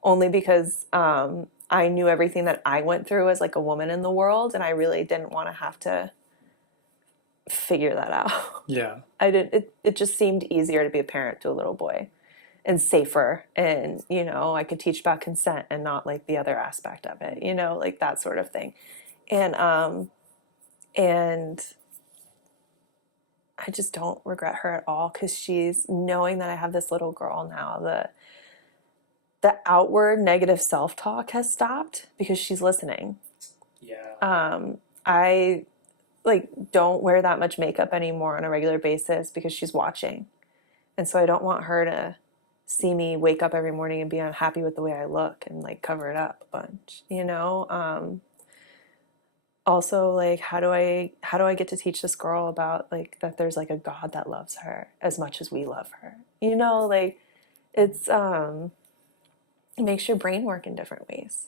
Only because I knew everything that I went through as like a woman in the world, and I really didn't want to have to figure that out. Yeah. It just seemed easier to be a parent to a little boy, and safer, and, you know, I could teach about consent and not like the other aspect of it, you know, like that sort of thing. And I just don't regret her at all, because she's knowing that I have this little girl now. The outward negative self-talk has stopped because she's listening. Yeah. I like don't wear that much makeup anymore on a regular basis because she's watching. And so I don't want her to see me wake up every morning and be unhappy with the way I look and like cover it up a bunch, you know? Also, like, how do I get to teach this girl about like that there's like a God that loves her as much as we love her, you know? Like, it's it makes your brain work in different ways.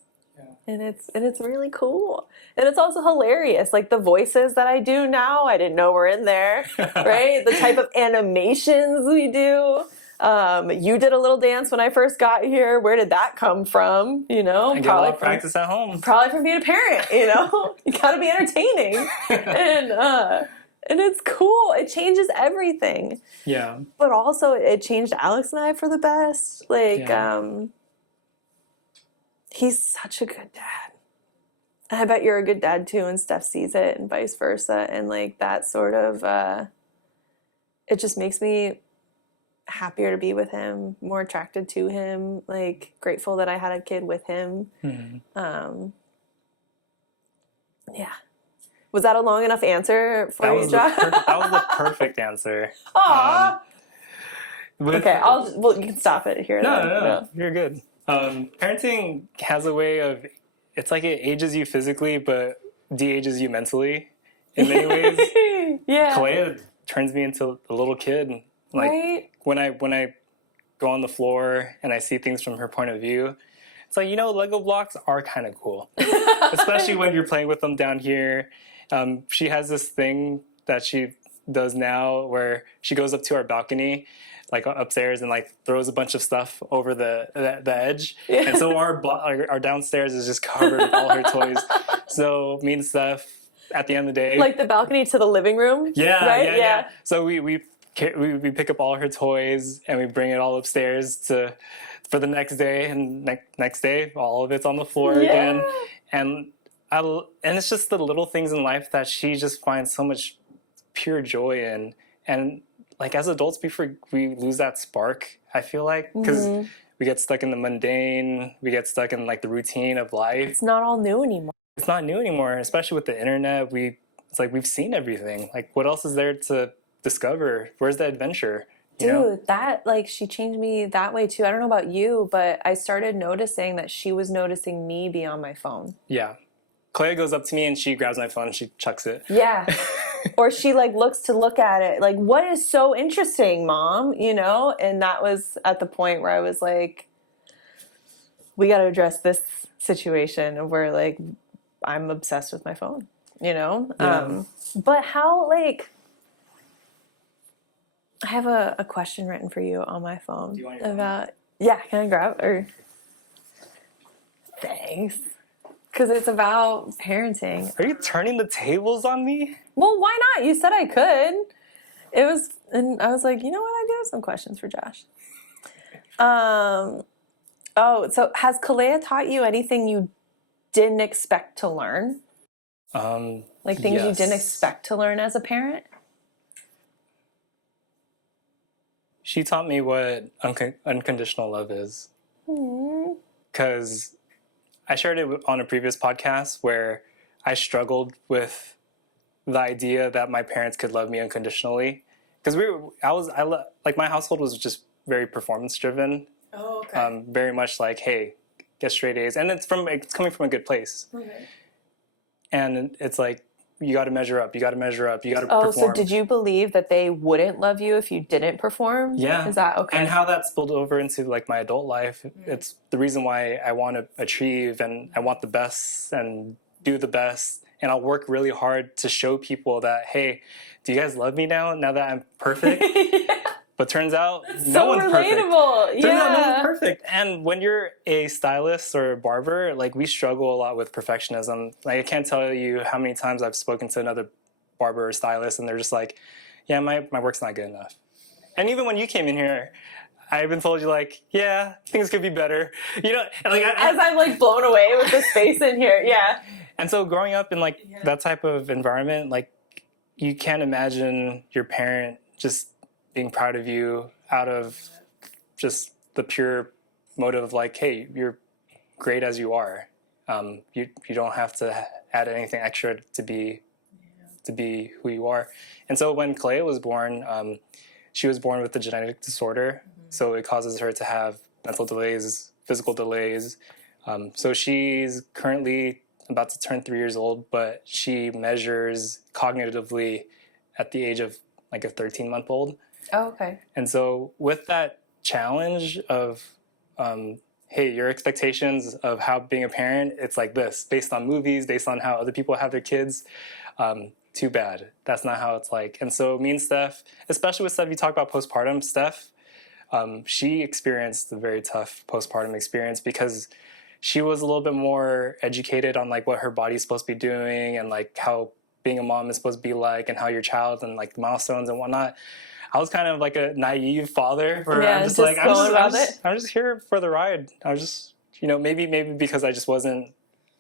And it's really cool. And it's also hilarious. Like, the voices that I do now, I didn't know were in there, right? The type of animations we do. You did a little dance when I first got here. Where did that come from? You know, I get a lot of practice at home. Probably from being a parent, you know? You gotta be entertaining. And it's cool. It changes everything. Yeah. But also it changed Alex and I for the best. Like, he's such a good dad. I bet you're a good dad too, and Steph sees it, and vice versa. And like that sort of, it just makes me happier to be with him, more attracted to him, like grateful that I had a kid with him. Mm-hmm. Yeah. Was that a long enough answer for you, Josh? That was the perfect answer. Aww. Okay, well, you can stop it here. No, you're good. Parenting has a way of, it's like it ages you physically, but de-ages you mentally in many ways. Yeah. Kalea turns me into a little kid. Like, right? when I go on the floor and I see things from her point of view, it's like, you know, Lego blocks are kind of cool. Especially when you're playing with them down here. She has this thing that she does now where she goes up to our balcony, like upstairs, and like throws a bunch of stuff over the edge. Yeah. And so our downstairs is just covered with all her toys. So me and Steph, at the end of the day, like the balcony to the living room. Yeah, right? yeah. So we we pick up all her toys and we bring it all upstairs for the next day, and next day all of it's on the floor again. And and it's just the little things in life that she just finds so much pure joy in. And like as adults, we lose that spark, I feel like, because we get stuck in the mundane, we get stuck in like the routine of life. It's not all new anymore. It's not new anymore, especially with the internet. It's like we've seen everything. Like, what else is there to discover? Where's the adventure? Dude, that, like, she changed me that way too. I don't know about you, but I started noticing that she was noticing me be on my phone. Yeah. Clea goes up to me and she grabs my phone and she chucks it. Yeah. Or she like looks to look at it. Like, what is so interesting, Mom? You know? And that was at the point where I was like, we got to address this situation where like I'm obsessed with my phone, you know? Yeah. But how, like, I have a question written for you on my phone. Do you want your about, yeah, can I grab or thanks. Because it's about parenting. Are you turning the tables on me? Well, why not? You said I could. It was, and I was like, you know what? I do have some questions for Josh. So has Kalea taught you anything you didn't expect to learn? Like things you didn't expect to learn as a parent? She taught me what unconditional love is. Because I shared it on a previous podcast where I struggled with the idea that my parents could love me unconditionally. Because my household was just very performance driven. Oh, okay. Very much like, hey, get straight A's, and it's coming from a good place. Okay. And it's like, you got to measure up, you got to measure up, you got to perform. Oh, so did you believe that they wouldn't love you if you didn't perform? Yeah. Is that okay? And how that spilled over into like my adult life, it's the reason why I want to achieve and I want the best and do the best. And I'll work really hard to show people that, hey, do you guys love me now that I'm perfect? Yeah. But turns out No one's relatable. Perfect. Turns out no one's perfect. And when you're a stylist or a barber, like we struggle a lot with perfectionism. Like I can't tell you how many times I've spoken to another barber or stylist and they're just like, yeah, my work's not good enough. And even when you came in here, I even told you like, yeah, things could be better. You know, and like as I'm like blown away with the space in here. Yeah. And so growing up in like that type of environment, like you can't imagine your parent just being proud of you out of just the pure motive of like, hey, you're great as you are. You don't have to add anything extra to be who you are. And so when Kalea was born, she was born with a genetic disorder. So it causes her to have mental delays, physical delays. So she's currently about to turn 3 years old, but she measures cognitively at the age of like a 13-month-old. Oh, okay. And so with that challenge of, hey, your expectations of how being a parent, it's like this, based on movies, based on how other people have their kids, too bad. That's not how it's like. And so me and Steph, especially with Steph, you talk about postpartum, Steph, she experienced a very tough postpartum experience because she was a little bit more educated on like what her body's supposed to be doing and like how being a mom is supposed to be like and how your child and like milestones and whatnot. I was kind of like a naive father where I'm just like, I'm just here for the ride. I was just, maybe because I just wasn't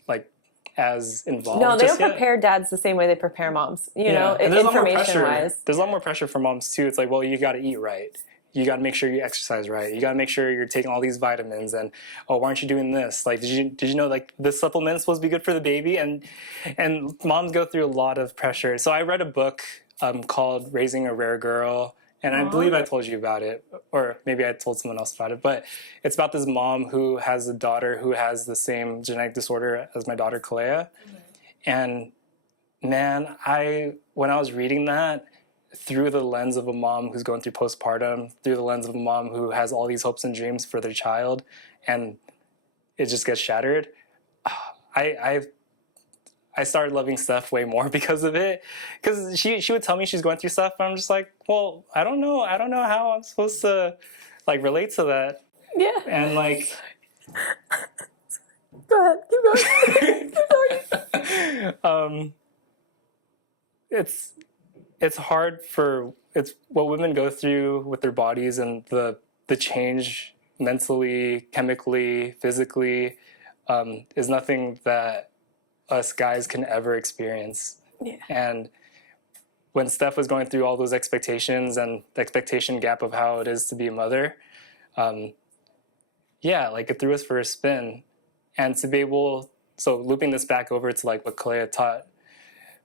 like as involved. No, they don't prepare dads the same way they prepare moms, know, information-wise. There's a lot more pressure for moms too. It's like, well, you got to eat right. You got to make sure you exercise right. You got to make sure you're taking all these vitamins and, oh, why aren't you doing this? Like, did you know like this supplement is supposed to be good for the baby? And moms go through a lot of pressure. So I read a book called Raising a Rare Girl. And I believe I told you about it, or maybe I told someone else about it, but it's about this mom who has a daughter who has the same genetic disorder as my daughter, Kalea. And man, when I was reading that, through the lens of a mom who's going through postpartum, through the lens of a mom who has all these hopes and dreams for their child, and it just gets shattered, I started loving Steph way more because of it. Because she would tell me she's going through stuff, and I'm just like, well, I don't know how I'm supposed to like relate to that. Yeah. And like, go ahead, keep going. it's it's hard it's what women go through with their bodies and the change mentally, chemically, physically, is nothing that us guys can ever experience. Yeah. And when Steph was going through all those expectations and the expectation gap of how it is to be a mother, like it threw us for a spin. And to be able, so looping this back over to like what Kalea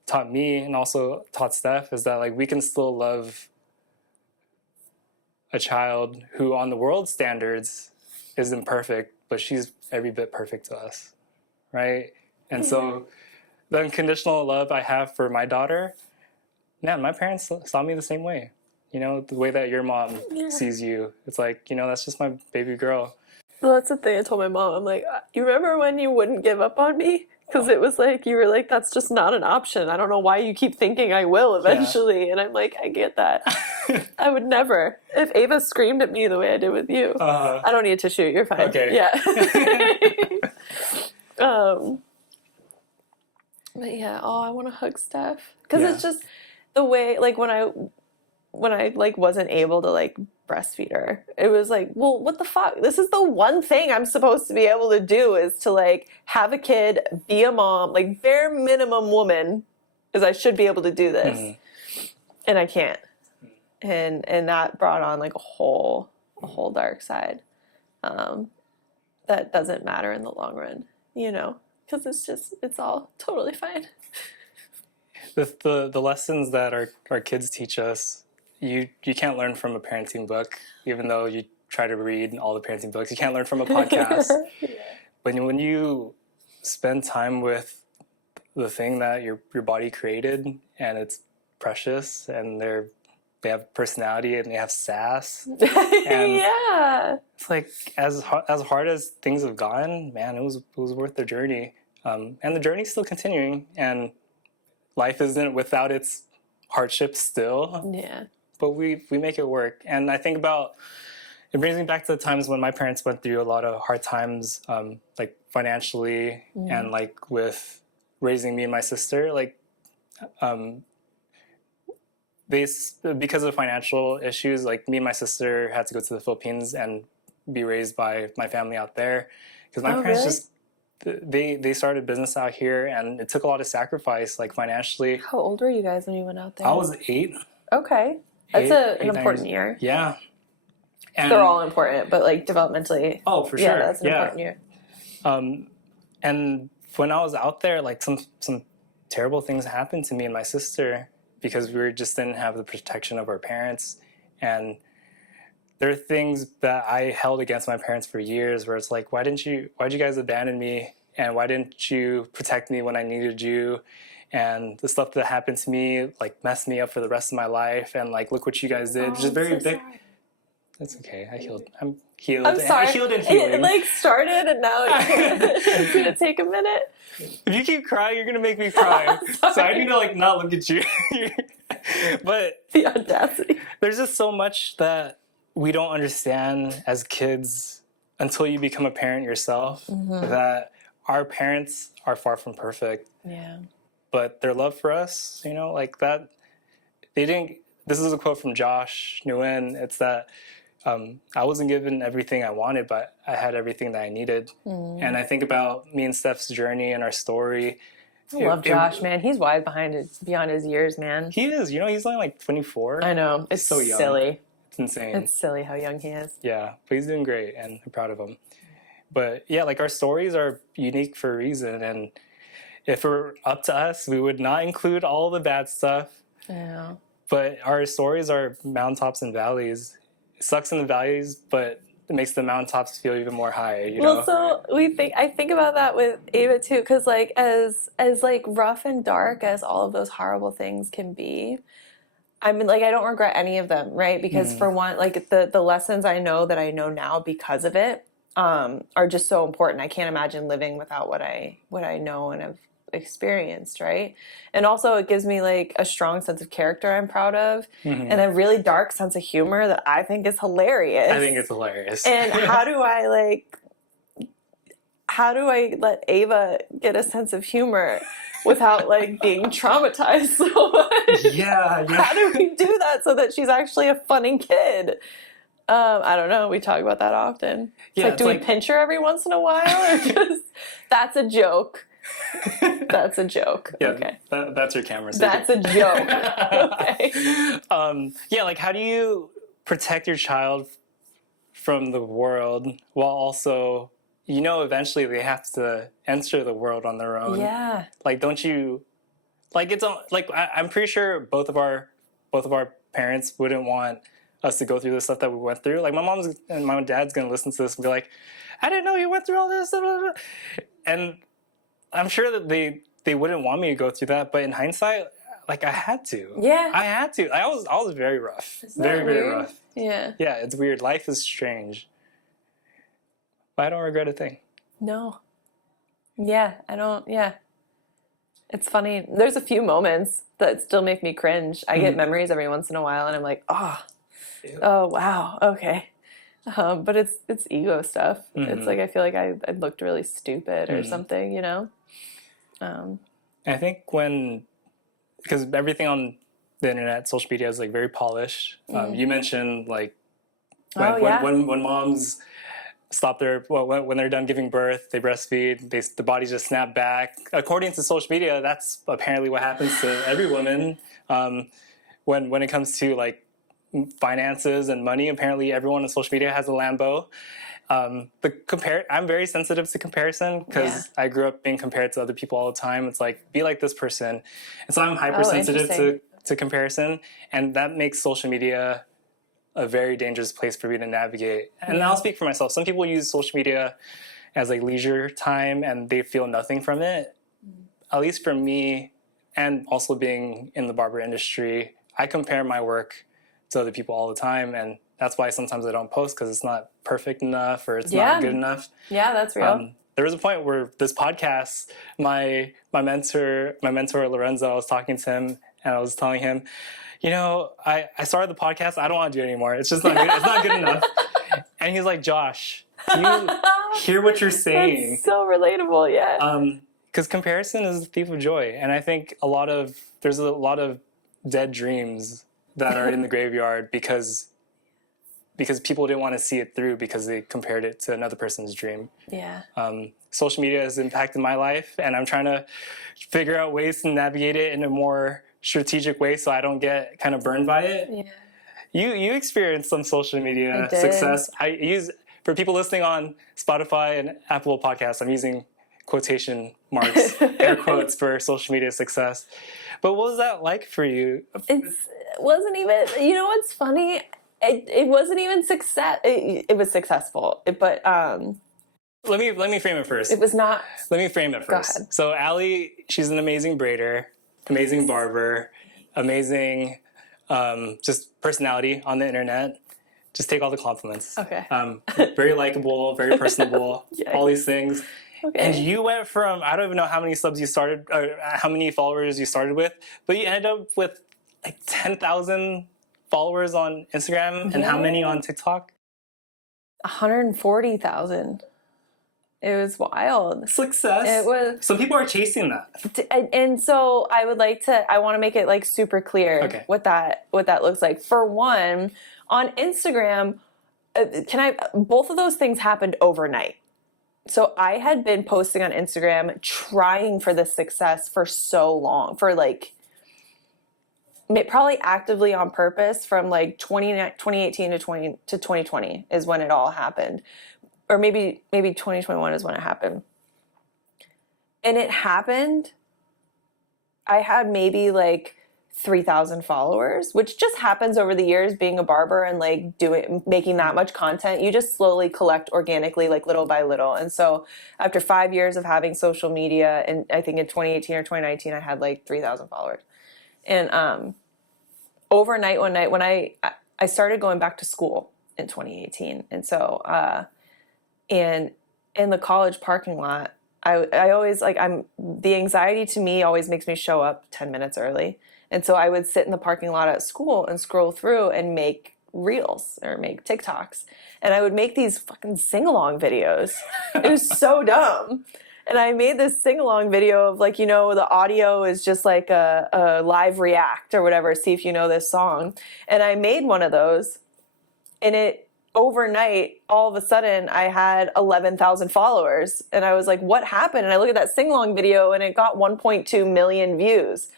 taught me and also taught Steph, is that like we can still love a child who on the world standards is imperfect, but she's every bit perfect to us, right? And so the unconditional love I have for my daughter, man, my parents saw me the same way. You know, the way that your mom sees you. It's like, you know, that's just my baby girl. Well, that's the thing I told my mom. I'm like, you remember when you wouldn't give up on me? Because it was like, you were like, that's just not an option. I don't know why you keep thinking I will eventually. Yeah. And I'm like, I get that. I would never. If Ava screamed at me the way I did with you, I don't need a tissue. You're fine. Okay. Yeah. But yeah, I want to hug Steph. Because it's just the way, like, when I like wasn't able to like breastfeed her, it was like, well, what the fuck? This is the one thing I'm supposed to be able to do, is to like have a kid, be a mom, like bare minimum woman, is I should be able to do this, and I can't, and that brought on like a whole dark side, that doesn't matter in the long run, you know, because it's all totally fine. The lessons that our kids teach us, you can't learn from a parenting book, even though you try to read all the parenting books. You can't learn from a podcast. But when you spend time with the thing that your body created, and it's precious, and they have personality and they have sass. And it's like as hard as things have gone, man, it was worth the journey. And the journey's still continuing, and life isn't without its hardships still. Yeah. But we make it work. And I think about, it brings me back to the times when my parents went through a lot of hard times, like financially, and like with raising me and my sister, like because of financial issues, like me and my sister had to go to the Philippines and be raised by my family out there, because my parents just they started business out here, and it took a lot of sacrifice, like financially. How old were you guys when you went out there? I was 8. Okay. That's an important year. Yeah. And they're all important, but like developmentally. Oh, for sure. Yeah, that's an important year. And when I was out there, like some terrible things happened to me and my sister, because we just didn't have the protection of our parents. And there are things that I held against my parents for years, where it's like, why'd you guys abandon me? And why didn't you protect me when I needed you? And the stuff that happened to me, like, messed me up for the rest of my life. And like, look what you guys did. Just very big. Sorry. That's okay. I'm healed. I'm sorry. I'm healed and healing. It like started, and now it's gonna take a minute. If you keep crying, you're gonna make me cry. So I need to like not look at you. But the audacity. There's just so much that we don't understand as kids until you become a parent yourself. That our parents are far from perfect. Yeah. But their love for us, you know, like that, they didn't. This is a quote from Josh Nguyen. It's that I wasn't given everything I wanted, but I had everything that I needed. And I think about me and Steph's journey and our story. I love Josh, man. He's wide beyond his years, man. He is. You know, he's only like 24. I know. It's so young. Silly. It's insane. It's silly how young he is. Yeah, but he's doing great, and I'm proud of him. But yeah, like our stories are unique for a reason, and if it were up to us, we would not include all the bad stuff. Yeah. But our stories are mountaintops and valleys. It sucks in the valleys, but it makes the mountaintops feel even more high. You know? So I think about that with Ava too, because like as like rough and dark as all of those horrible things can be, I mean, like I don't regret any of them, right? Because for one, like the lessons I know now because of it are just so important. I can't imagine living without what I know and have experienced, right? And also it gives me like a strong sense of character I'm proud of, and a really dark sense of humor that I think is hilarious. I think it's hilarious. And how do I how do I let Ava get a sense of humor without like being traumatized so much? Yeah. How do we do that so that she's actually a funny kid? I don't know. We talk about that often. It's Yeah, like, it's do we like- pinch her every once in a while, or just that's a joke? That's a joke. Yeah, Okay. that's your camera. So That's a joke. Okay. Yeah, like how do you protect your child from the world while also, eventually they have to enter the world on their own. Yeah. Like, don't you, like I'm pretty sure both of our parents wouldn't want us to go through the stuff that we went through. Like my mom's and my dad's gonna listen to this and be like, I didn't know you went through all this. Blah, blah, blah. And I'm sure that they wouldn't want me to go through that, but in hindsight, like I had to. Yeah. I had to. I was very rough. Isn't that Very weird? rough. Yeah. Yeah, it's weird. Life is strange. But I don't regret a thing. No. Yeah, I don't. Yeah. It's funny. There's a few moments that still make me cringe. I get memories every once in a while, and I'm like, oh, wow, okay. But it's ego stuff. It's like I feel like I looked really stupid or something, you know. I think because everything on the internet, social media is like very polished. You mentioned like when moms stop when they're done giving birth, they breastfeed, the bodies just snap back. According to social media, that's apparently what happens to every woman. When it comes to like finances and money, apparently everyone on social media has a Lambo. I'm very sensitive to comparison because I grew up being compared to other people all the time. It's like, be like this person. And so I'm hypersensitive to comparison. And that makes social media a very dangerous place for me to navigate. And I'll speak for myself. Some people use social media as like leisure time and they feel nothing from it. At least for me, and also being in the barber industry, I compare my work to other people all the time. And that's why sometimes I don't post, because it's not perfect enough or it's not good enough. Yeah, that's real. There was a point where this podcast, my mentor Lorenzo, I was talking to him and I was telling him, I started the podcast. I don't want to do it anymore. It's just not good. It's not good enough. And he's like, Josh, do you hear what you're saying? That's so relatable, yeah. Because comparison is the thief of joy. And I think there's a lot of dead dreams that are in the graveyard because people didn't want to see it through because they compared it to another person's dream. Yeah. Social media has impacted my life, and I'm trying to figure out ways to navigate it in a more strategic way so I don't get kind of burned by it. Yeah. You experienced some social media success. For people listening on Spotify and Apple Podcasts, I'm using quotation marks, air quotes for social media success. But what was that like for you? It wasn't even, what's funny? It wasn't even success. It was successful, but let me frame it first. it was not. Let me frame it first. ahead. So Ali, she's an amazing braider, amazing barber, amazing just personality on the internet. Just take all the compliments. Okay. Very likable, very personable, all these things. Okay. And you went from, I don't even know how many subs you started, or how many followers you started with, but you ended up with like 10,000 followers on Instagram and how many on TikTok? 140,000. It was wild. Success. It was. Some people are chasing that. And so I want to make it like super clear what that looks like. For one, on Instagram, both of those things happened overnight. So I had been posting on Instagram trying for this success for so long, for like probably actively on purpose from like 2018 to 2020 is when it all happened. Or maybe 2021 is when it happened. And it happened, I had maybe like 3,000 followers, which just happens over the years being a barber and like making that much content. You just slowly collect organically, like little by little. And so after 5 years of having social media, and I think in 2018 or 2019, I had like 3,000 followers. And overnight, one night when I started going back to school in 2018. And so, and in the college parking lot, I always the anxiety to me always makes me show up 10 minutes early. And so I would sit in the parking lot at school and scroll through and make reels or make TikToks. And I would make these fucking sing-along videos. It was so dumb. And I made this sing-along video of like, the audio is just like a live react or whatever, see if you know this song. And I made one of those, and it overnight, all of a sudden, I had 11,000 followers. And I was like, what happened? And I look at that sing-along video, and it got 1.2 million views.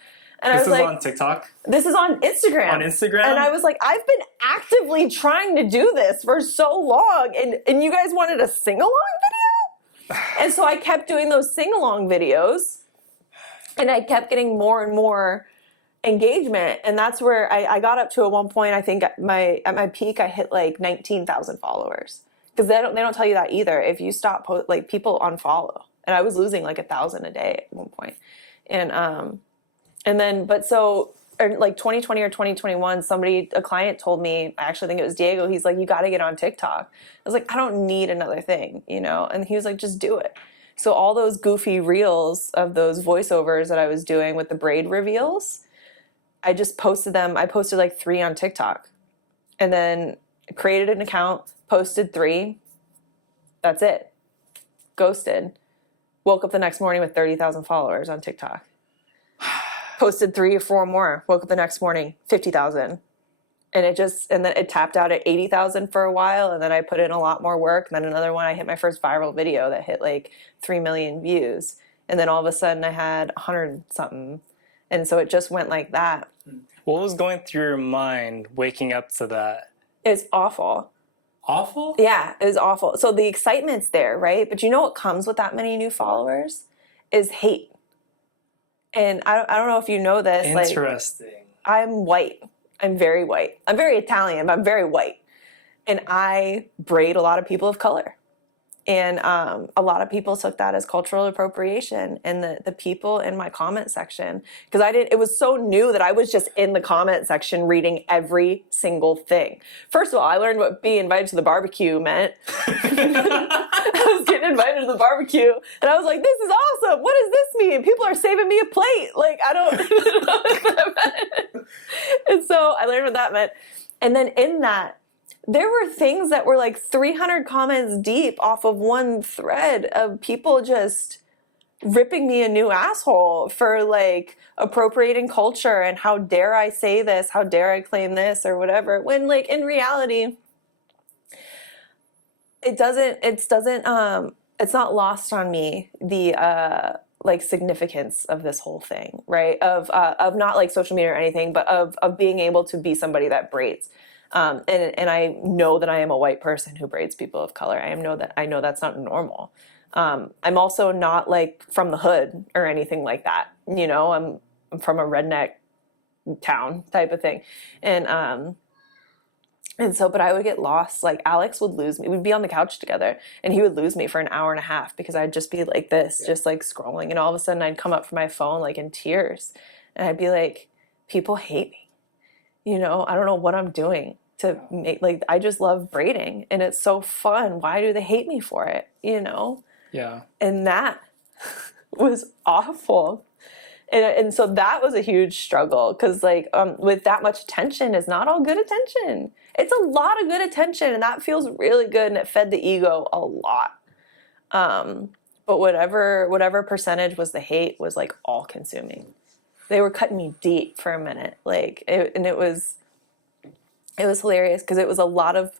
And I was like, on TikTok? This is on Instagram. On Instagram? And I was like, I've been actively trying to do this for so long, and you guys wanted a sing-along video? And so I kept doing those sing-along videos, and I kept getting more and more engagement. And that's where I got up to at one point, I think at my peak, I hit like 19,000 followers. Because they don't tell you that either. If you stop, people unfollow. And I was losing like 1,000 a day at one point. And then, like 2020 or 2021, a client told me, I actually think it was Diego, he's like, you got to get on TikTok. I was like, I don't need another thing, And he was like, just do it. So all those goofy reels of those voiceovers that I was doing with the braid reveals, I just posted them. I posted like 3 on TikTok, and then created an account, posted 3. That's it. Ghosted. Woke up the next morning with 30,000 followers on TikTok. Posted 3 or 4 more. Woke up the next morning, 50,000. And then it tapped out at 80,000 for a while. And then I put in a lot more work. And then another one, I hit my first viral video that hit like 3 million views. And then all of a sudden I had 100 something. And so it just went like that. What was going through your mind waking up to that? It's awful. Awful? Yeah, it was awful. So the excitement's there, right? But you know what comes with that many new followers? Is hate. And I don't know if you know this. Interesting. Like, I'm white. I'm very white. I'm very Italian, but I'm very white. And I braid a lot of people of color. And a lot of people took that as cultural appropriation. And the people in my comment section, because it was so new that I was just in the comment section reading every single thing. First of all, I learned what being invited to the barbecue meant. I was getting invited to the barbecue, and I was like, this is awesome. What does this mean? People are saving me a plate. Like, I don't know what that meant. And so I learned what that meant. And then in that, there were things that were like 300 comments deep off of one thread of people just ripping me a new asshole for like appropriating culture and how dare I say this, how dare I claim this or whatever. When like in reality, it's not lost on me the like significance of this whole thing, right? Of not like social media or anything, but of being able to be somebody that braids. And I know that I am a white person who braids people of color. I know that's not normal. I'm also not like from the hood or anything like that. I'm from a redneck town type of thing. And so, but I would get lost. Like Alex would lose me. We'd be on the couch together and he would lose me for an hour and a half because I'd just be like this, just like scrolling. And all of a sudden I'd come up from my phone like in tears and I'd be like, people hate me. I don't know what I'm doing to make, like, I just love braiding and it's so fun. Why do they hate me for it? Yeah. And that was awful. And so that was a huge struggle because like with that much attention is not all good attention. It's a lot of good attention and that feels really good and it fed the ego a lot. But whatever percentage was the hate was like all consuming. They were cutting me deep for a minute, like, it was hilarious because it was a lot of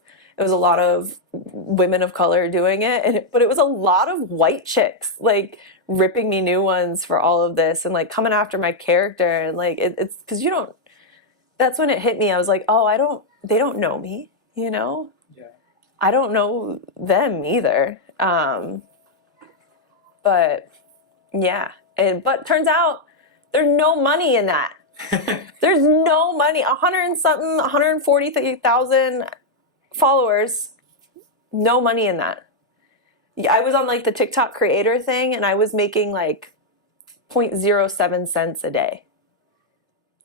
women of color doing it, but it was a lot of white chicks like ripping me new ones for all of this and like coming after my character and like it's because that's when it hit me. I was like, oh, they don't know me, Yeah. I don't know them either. But yeah, but turns out. There's no money in that. There's no money. 140,000 followers. No money in that. I was on like the TikTok creator thing and I was making like 0.07 cents a day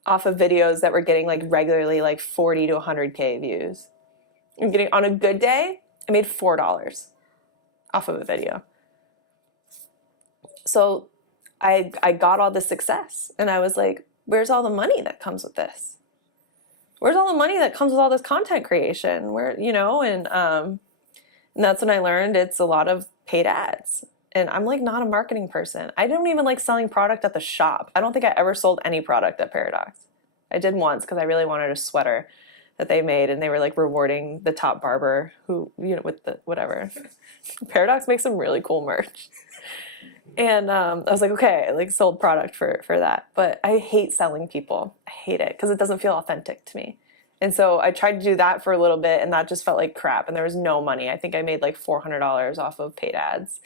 off of videos that were getting like regularly like 40 to 100K views. I'm getting on a good day, I made $4 off of a video. So I got all the success and I was like, where's all the money that comes with this? where's all the money that comes with all this content creation? Where, you know, and that's when I learned it's a lot of paid ads. And I'm like not a marketing person. I don't even like selling product at the shop. I don't think I ever sold any product at Paradox. I did once because I really wanted a sweater that they made, and they were like rewarding the top barber who, you know, with the whatever. Paradox makes some really cool merch. And I was like, okay, I like sold product for that. But I hate selling people. I hate it because it doesn't feel authentic to me. And so I tried to do that for a little bit, and that just felt like crap. And there was no money. I think I made like $400 off of paid ads.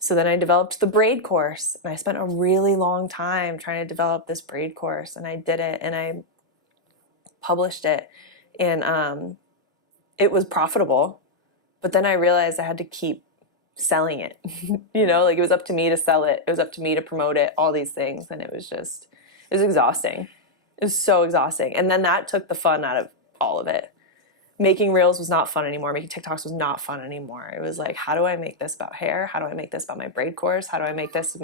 So then I developed the braid course, and I spent a really long time trying to develop this braid course, and I did it, and I published it, and it was profitable. But then I realized I had to keep selling it. You know, like it was up to me to sell it. It was up to me to promote it, all these things. And it was exhausting. It was so exhausting. And then that took the fun out of all of it. Making reels was not fun anymore. Making TikToks was not fun anymore. It was like, how do I make this about hair? How do I make this about my braid course? How do I make this to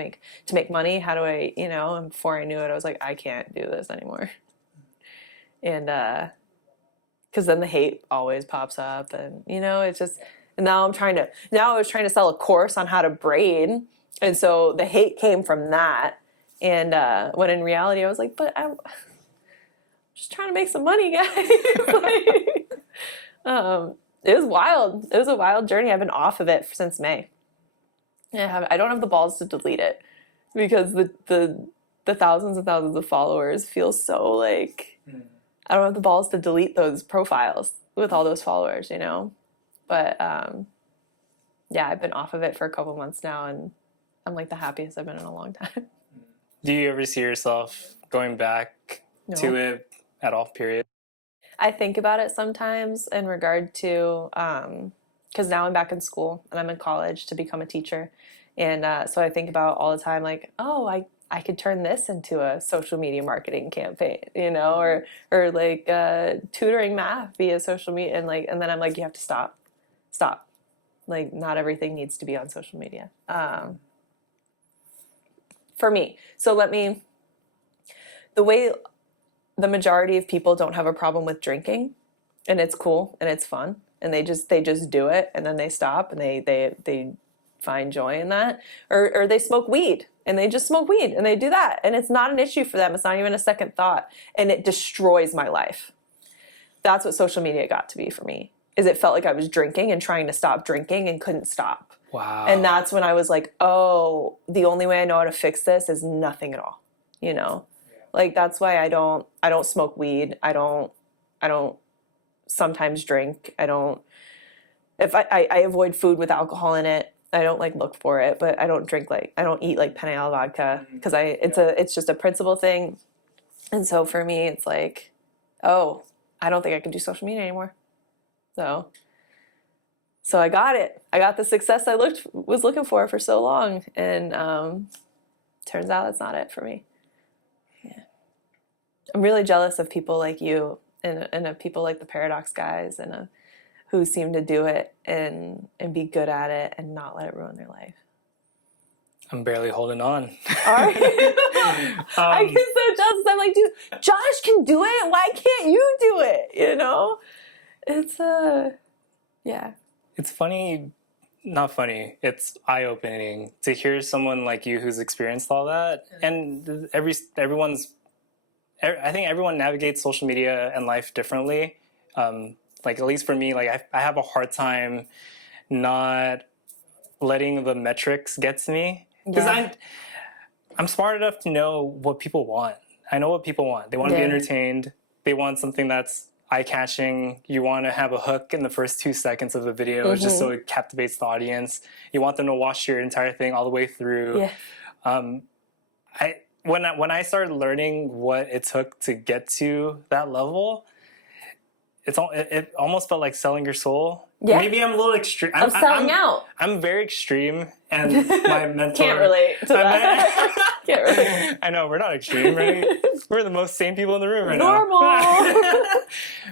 make money? How do I, you know, and before I knew it, I was like, I can't do this anymore. And because then the hate always pops up, and you know, it's just, and now I was trying to sell a course on how to braid, and so the hate came from that. And when in reality I was like, but I'm just trying to make some money, guys. Like, it was wild. It was a wild journey. I've been off of it since May. I don't have the balls to delete it because the thousands and thousands of followers feel so like, I don't have the balls to delete those profiles with all those followers, you know? But yeah, I've been off of it for a couple months now, and I'm like the happiest I've been in a long time. Do you ever see yourself going back to it at all, period? I think about it sometimes in regard to, because now I'm back in school and I'm in college to become a teacher. And so I think about all the time, like, oh, I could turn this into a social media marketing campaign, you know, or like tutoring math via social media. And then I'm like, you have to stop. Like, not everything needs to be on social media. For me. So the way the majority of people don't have a problem with drinking, and it's cool and it's fun, and they just do it, and then they stop, and they find joy in that, or they smoke weed and they just smoke weed and they do that, and it's not an issue for them. It's not even a second thought, and it destroys my life. That's what social media got to be for me, is it felt like I was drinking and trying to stop drinking and couldn't stop. Wow. And that's when I was like, oh, the only way I know how to fix this is nothing at all, you know? Like, that's why I don't smoke weed. I don't sometimes drink. If I avoid food with alcohol in it. I don't like look for it, but I don't eat like penne alla vodka because it's just a principle thing. And so for me, it's like, oh, I don't think I can do social media anymore. So I got it. I got the success I was looking for so long, and turns out that's not it for me. Yeah, I'm really jealous of people like you and of people like the Paradox guys and who seem to do it and be good at it and not let it ruin their life. I'm barely holding on. Are you? I get so jealous. I'm like, dude, Josh can do it. Why can't you do it? You know, it's yeah. It's funny, not funny. It's eye-opening to hear someone like you who's experienced all that. And I think everyone navigates social media and life differently. Like, at least for me, like I have a hard time not letting the metrics get to me. Because I'm smart enough to know what people want. I know what people want. They want to be entertained. They want something that's eye-catching. You want to have a hook in the first 2 seconds of the video, just so it captivates the audience. You want them to watch your entire thing all the way through. Yeah. When I started learning what it took to get to that level, it almost felt like selling your soul. Yeah. Maybe I'm a little extreme. I'm selling out. I'm very extreme, and my mentor can't relate to that. Can't relate. I know, we're not extreme, right? We're the most sane people in the room right Normal. now.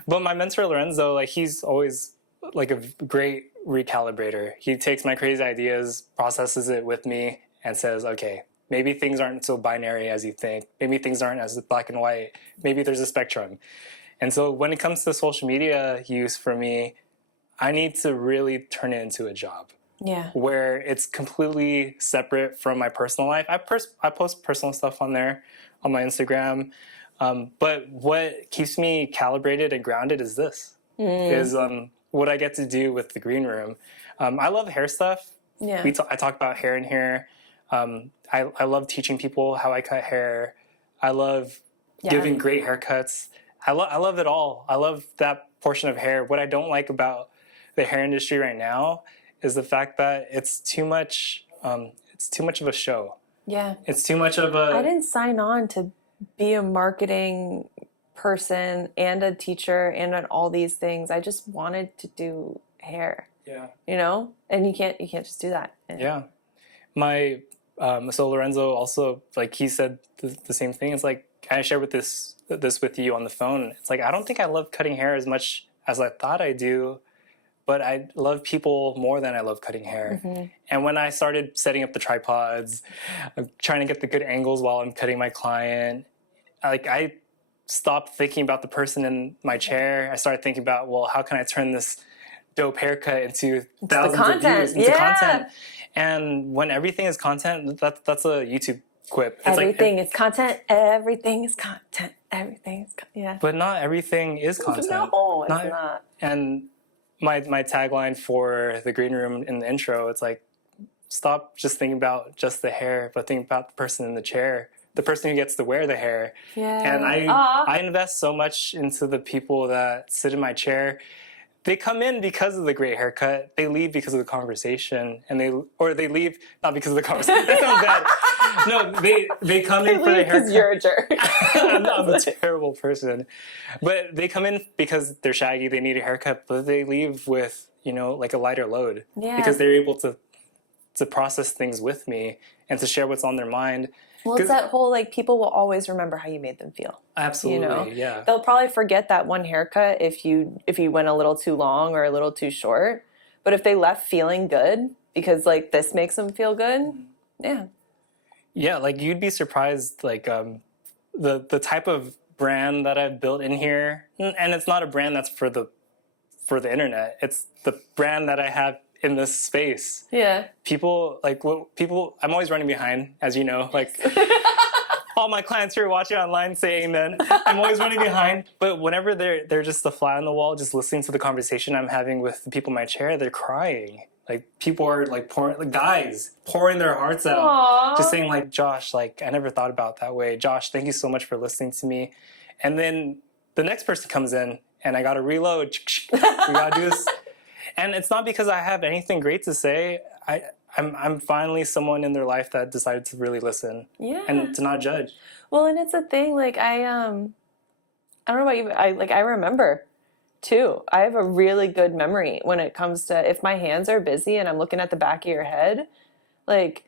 But my mentor Lorenzo, like, he's always like a great recalibrator. He takes my crazy ideas, processes it with me, and says, okay, maybe things aren't so binary as you think. Maybe things aren't as black and white. Maybe there's a spectrum. And so when it comes to social media use for me, I need to really turn it into a job. Yeah. Where it's completely separate from my personal life. I post personal stuff on there, on my Instagram. But what keeps me calibrated and grounded is this, is what I get to do with the green room. I love hair stuff. Yeah. I talk about hair in here. I love teaching people how I cut hair. I love giving great haircuts. I love it all. I love that portion of hair. What I don't like about the hair industry right now is the fact that it's too much of a show. Yeah. It's too much of a... I didn't sign on to be a marketing person and a teacher and on all these things. I just wanted to do hair. Yeah. You know? And you can't just do that. Yeah. My so Lorenzo also, like, he said the same thing. It's like, I shared this with you on the phone. It's like, I don't think I love cutting hair as much as I thought I do, but I love people more than I love cutting hair. Mm-hmm. And when I started setting up the tripods, I'm trying to get the good angles while I'm cutting my client, like, I stopped thinking about the person in my chair. I started thinking about, well, how can I turn this dope haircut into thousands of views, into content? And when everything is content, that's a YouTube quip. It's everything is content. Everything is content. Everything is yeah. But not everything is content. No, it's not. And my tagline for the green room in the intro, it's like, stop just thinking about just the hair, but think about the person in the chair, the person who gets to wear the hair. Yeah. And I invest so much into the people that sit in my chair. They come in because of the great haircut. They leave because of the conversation, and they leave not because of the conversation. That sounds bad. No, they come in for the haircut. Because you're a jerk. I'm a terrible person, but they come in because they're shaggy. They need a haircut, but they leave with, you know, like a lighter load because they're able to process things with me and to share what's on their mind. Well, it's that whole, like, people will always remember how you made them feel. Absolutely, you know? Yeah. They'll probably forget that one haircut if you went a little too long or a little too short. But if they left feeling good because, like, this makes them feel good, yeah. Yeah, like, you'd be surprised, like, the type of brand that I've built in here, and it's not a brand that's for the internet. It's the brand that I have in this space. Yeah. People, I'm always running behind, as you know, like, all my clients who are watching online say amen. I'm always running behind. But whenever they're just a fly on the wall, just listening to the conversation I'm having with the people in my chair, they're crying. Like, people are, like, guys pouring their hearts out. Aww. Just saying, like, Josh, like, I never thought about it that way. Josh, thank you so much for listening to me. And then the next person comes in, and I got to reload. We got to do this. And it's not because I have anything great to say. I'm finally someone in their life that decided to really listen and to not judge. Well, and it's a thing, like, I don't know about you, but I remember too. I have a really good memory when it comes to if my hands are busy and I'm looking at the back of your head, like,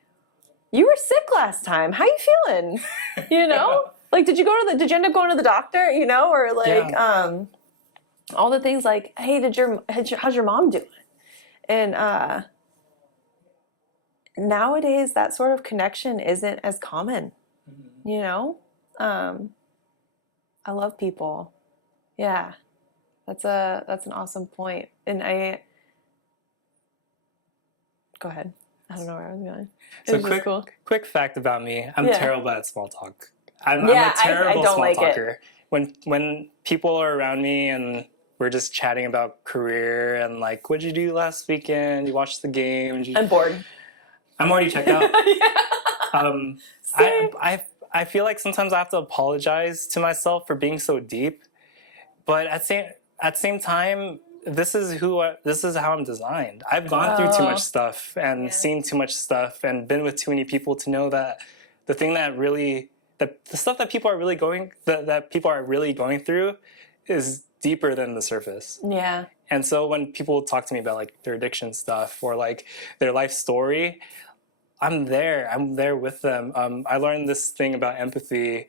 you were sick last time. How you feeling? You know? Like, did you end up going to the doctor, you know, or like all the things like, hey, how's your mom doing? And nowadays that sort of connection isn't as common, you know? I love people. Yeah. That's an awesome point. And go ahead. I don't know where I was going. So quick fact about me. I'm terrible at small talk. I'm a terrible small talker. When people are around me and we're just chatting about career and, like, what'd you do last weekend? You watched the game? I'm bored. I'm already checked out. I feel like sometimes I have to apologize to myself for being so deep, but at the same time, this is how I'm designed. I've gone through too much stuff and seen too much stuff and been with too many people to know that the thing that really the stuff that people are really going through is deeper than the surface. Yeah. And so when people talk to me about, like, their addiction stuff or, like, their life story, I'm there with them. I learned this thing about empathy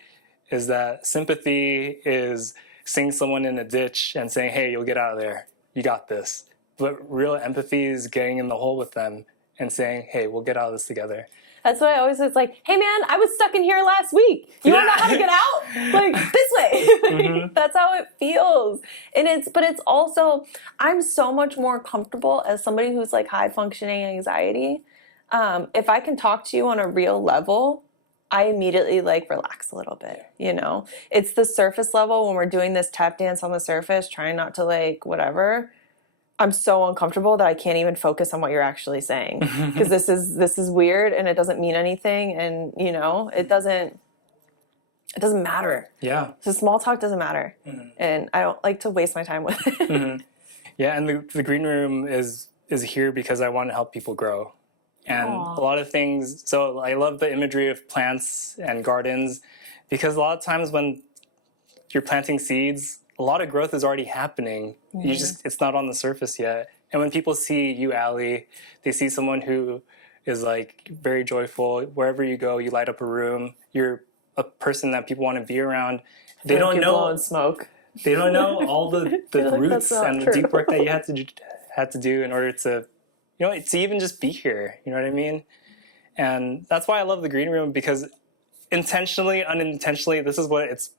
is that sympathy is seeing someone in a ditch and saying, hey, you'll get out of there. You got this. But real empathy is getting in the hole with them Mm-hmm. and saying, hey, we'll get out of this together. That's what I always say. It's like, hey man, I was stuck in here last week. You want to know how to get out? Like this way. Mm-hmm. That's how it feels. But it's also, I'm so much more comfortable as somebody who's like high functioning anxiety. If I can talk to you on a real level, I immediately like relax a little bit, you know? It's the surface level when we're doing this tap dance on the surface, trying not to like whatever. I'm so uncomfortable that I can't even focus on what you're actually saying because this is weird and it doesn't mean anything, and you know it doesn't matter. Yeah. So small talk doesn't matter, and I don't like to waste my time with it. Yeah, and the green room is here because I want to help people grow, and Aww. a lot of things. So I love the imagery of plants and gardens because a lot of times when you're planting seeds, a lot of growth is already happening. You just, it's not on the surface yet. And when people see you, Ali, they see someone who is like very joyful. Wherever you go, you light up a room. You're a person that people want to be around. They don't know blowing smoke. They don't know all the like roots and true. the deep work that you had to do in order to, you know, to even just be here. You know what I mean? And that's why I love the green room, because intentionally, unintentionally, this is what it's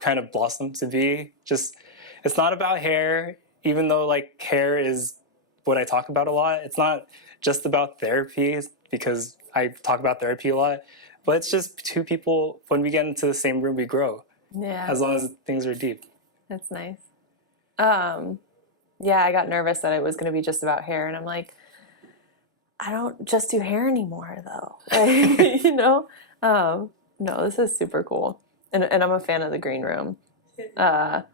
kind of blossomed to be. Just, it's not about hair, even though like hair is what I talk about a lot. It's not just about therapy, because I talk about therapy a lot, but it's just two people, when we get into the same room, we grow. Yeah. As long as things are deep. That's nice. Yeah, I got nervous that it was going to be just about hair, and I'm like, I don't just do hair anymore though. Like, you know? No, this is super cool. And I'm a fan of the green room. To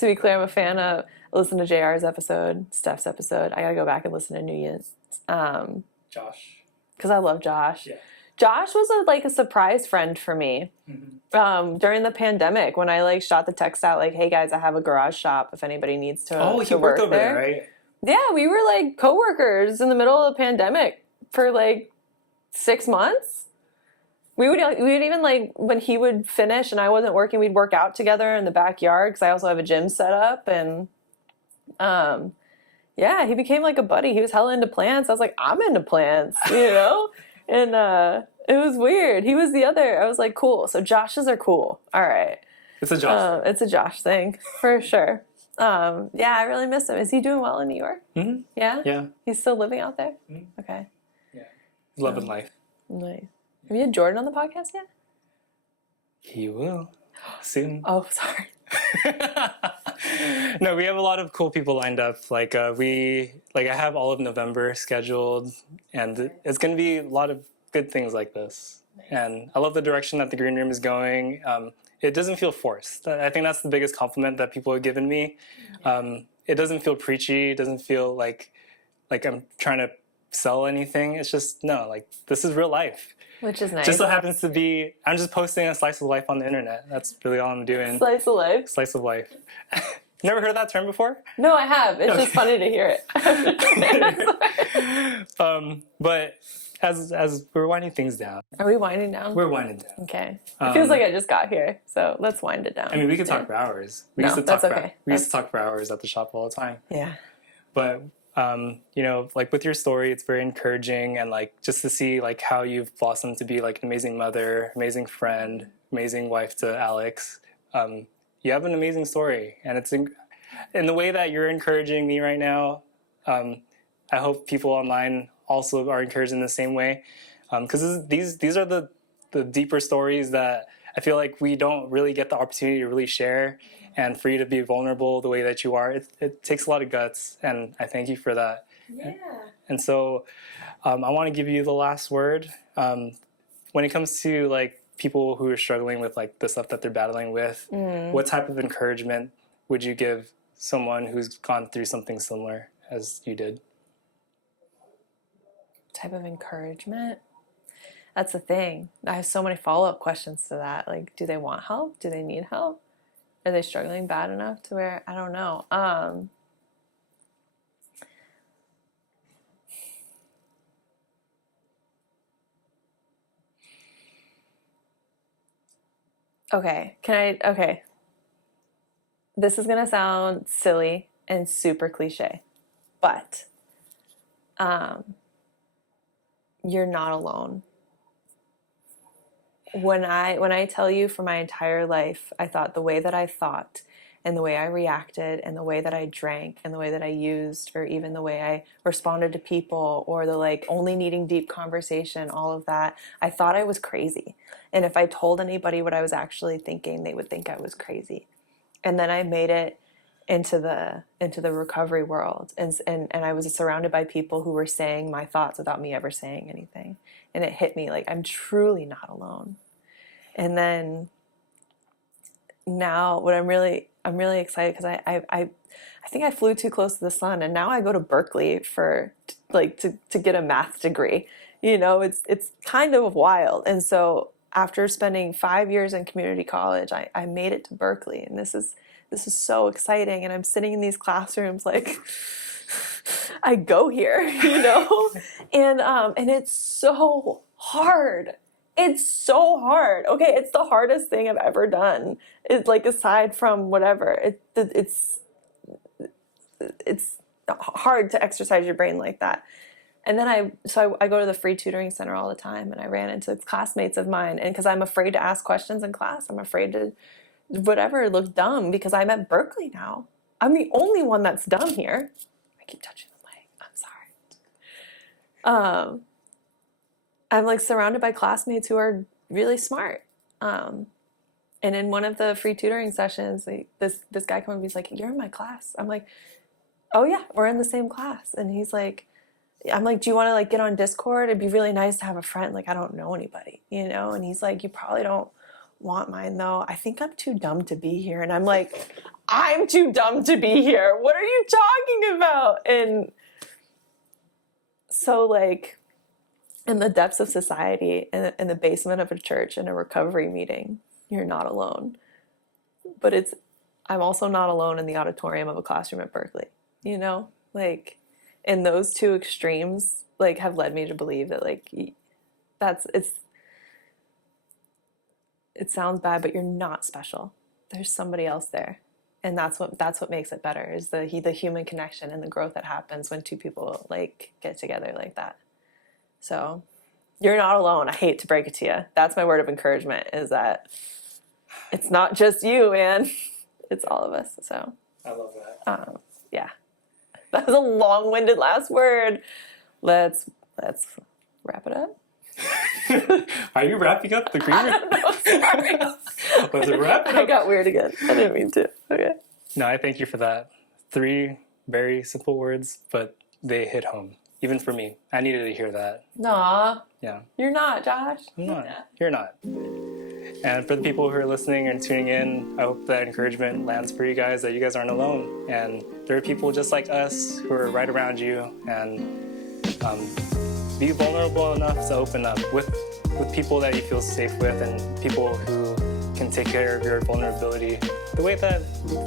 be clear, I'm a fan of, I listened to JR's episode, Steph's episode. I gotta go back and listen to New Year's. Josh. Because I love Josh. Yeah. Josh was a surprise friend for me during the pandemic when I like shot the text out like, hey guys, I have a garage shop if anybody needs to he work worked over there, right? Yeah, we were like coworkers in the middle of the pandemic for like 6 months. We would even like when he would finish and I wasn't working, we'd work out together in the backyard because I also have a gym set up, and yeah, he became like a buddy. He was hella into plants. I was like, I'm into plants, you know? And it was weird. He was the other. I was like, cool. So Joshes are cool. All right. It's a Josh. It's a Josh thing for sure. Yeah, I really miss him. Is he doing well in New York? Mm-hmm. Yeah? Yeah. He's still living out there? Mm-hmm. Okay. Yeah. Loving life. Nice. Have you had Jordan on the podcast yet? He will. Soon. Oh, sorry. No, we have a lot of cool people lined up. I have all of November scheduled, and it's going to be a lot of good things like this. And I love the direction that the green room is going. It doesn't feel forced. I think that's the biggest compliment that people have given me. It doesn't feel preachy. It doesn't feel like I'm trying to sell anything. It's just, no, like this is real life. Which is nice. Just so happens to be, I'm just posting a slice of life on the internet. That's really all I'm doing. Slice of life? Slice of life. Never heard that term before? No, I have. It's just funny to hear it. But as we're winding things down. Are we winding down? We're winding down. Okay. It feels like I just got here, so let's wind it down. I mean, we could talk for hours. We used to talk for hours at the shop all the time. Yeah. But you know, like with your story, it's very encouraging, and like just to see like how you've blossomed to be like an amazing mother, amazing friend, amazing wife to Alex. You have an amazing story, and it's in the way that you're encouraging me right now. I hope people online also are encouraged in the same way, because these are the deeper stories that I feel like we don't really get the opportunity to really share. And for you to be vulnerable the way that you are, it takes a lot of guts, and I thank you for that. Yeah. And so I want to give you the last word. When it comes to like people who are struggling with like the stuff that they're battling with, what type of encouragement would you give someone who's gone through something similar as you did? Type of encouragement? That's the thing. I have so many follow-up questions to that. Like, do they want help? Do they need help? Are they struggling bad enough to where, I don't know. Okay. Okay. This is going to sound silly and super cliche, but you're not alone. When I tell you, for my entire life, I thought the way that I thought and the way I reacted and the way that I drank and the way that I used, or even the way I responded to people, or the like only needing deep conversation, all of that, I thought I was crazy. And if I told anybody what I was actually thinking, they would think I was crazy. And then I made it into the recovery world, and I was surrounded by people who were saying my thoughts without me ever saying anything. And it hit me like, I'm truly not alone. And then now what I'm really excited, because I think I flew too close to the sun, and now I go to Berkeley for to get a math degree. It's kind of wild. And so after spending 5 years in community college, I made it to Berkeley, and this is so exciting. And I'm sitting in these classrooms like, I go here, and it's so hard. It's so hard. Okay, it's the hardest thing I've ever done. It's like, aside from whatever, it's hard to exercise your brain like that. And then I go to the free tutoring center all the time, and I ran into classmates of mine, and because I'm afraid to ask questions in class, I'm afraid to whatever look dumb, because I'm at Berkeley now. I'm the only one that's dumb here. I keep touching the mic. I'm sorry. I'm like surrounded by classmates who are really smart. And in one of the free tutoring sessions, this guy comes and he's like, "You're in my class." I'm like, "Oh yeah, we're in the same class." And he's like, I'm like, "Do you want to like get on Discord? It'd be really nice to have a friend. Like, I don't know anybody, And he's like, "You probably don't want mine though. I think I'm too dumb to be here." And I'm like, "I'm too dumb to be here. What are you talking about?" And so like, in the depths of society, in the basement of a church, in a recovery meeting, you're not alone. But I'm also not alone in the auditorium of a classroom at Berkeley. Like, and those two extremes like have led me to believe that like it sounds bad, but you're not special. There's somebody else there. And that's what makes it better, is the human connection and the growth that happens when two people like get together like that. So you're not alone. I hate to break it to you. That's my word of encouragement, is that it's not just you, man. It's all of us. So I love that. Yeah. That was a long-winded last word. Let's wrap it up. Are you wrapping up the green room? Sorry. Was it wrap it I up? got weird again. I didn't mean to. Okay. No, I thank you for that. 3 very simple words, but they hit home. Even for me. I needed to hear that. Nah. Yeah. You're not, Josh. I'm not. You're not. And for the people who are listening and tuning in, I hope that encouragement lands for you guys, that you guys aren't alone. And there are people just like us who are right around you. And be vulnerable enough to open up with people that you feel safe with, and people who can take care of your vulnerability the way that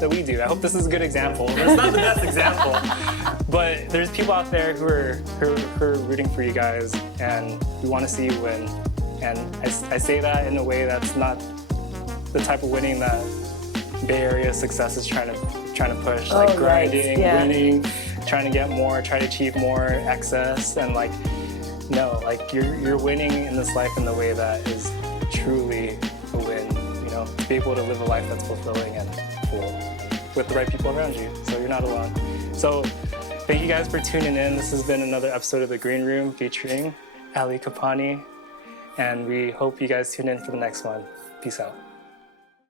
we do. I hope this is a good example. It's not the best example, but there's people out there who are rooting for you guys, and we want to see you win. And I say that in a way that's not the type of winning that Bay Area success is trying to push, like grinding, winning, trying to get more, try to achieve more excess, and like, no, like you're winning in this life in the way that is truly a win. To be able to live a life that's fulfilling and full with the right people around you. So you're not alone. So thank you guys for tuning in. This has been another episode of The Green Room featuring Ali Copani. And we hope you guys tune in for the next one. Peace out.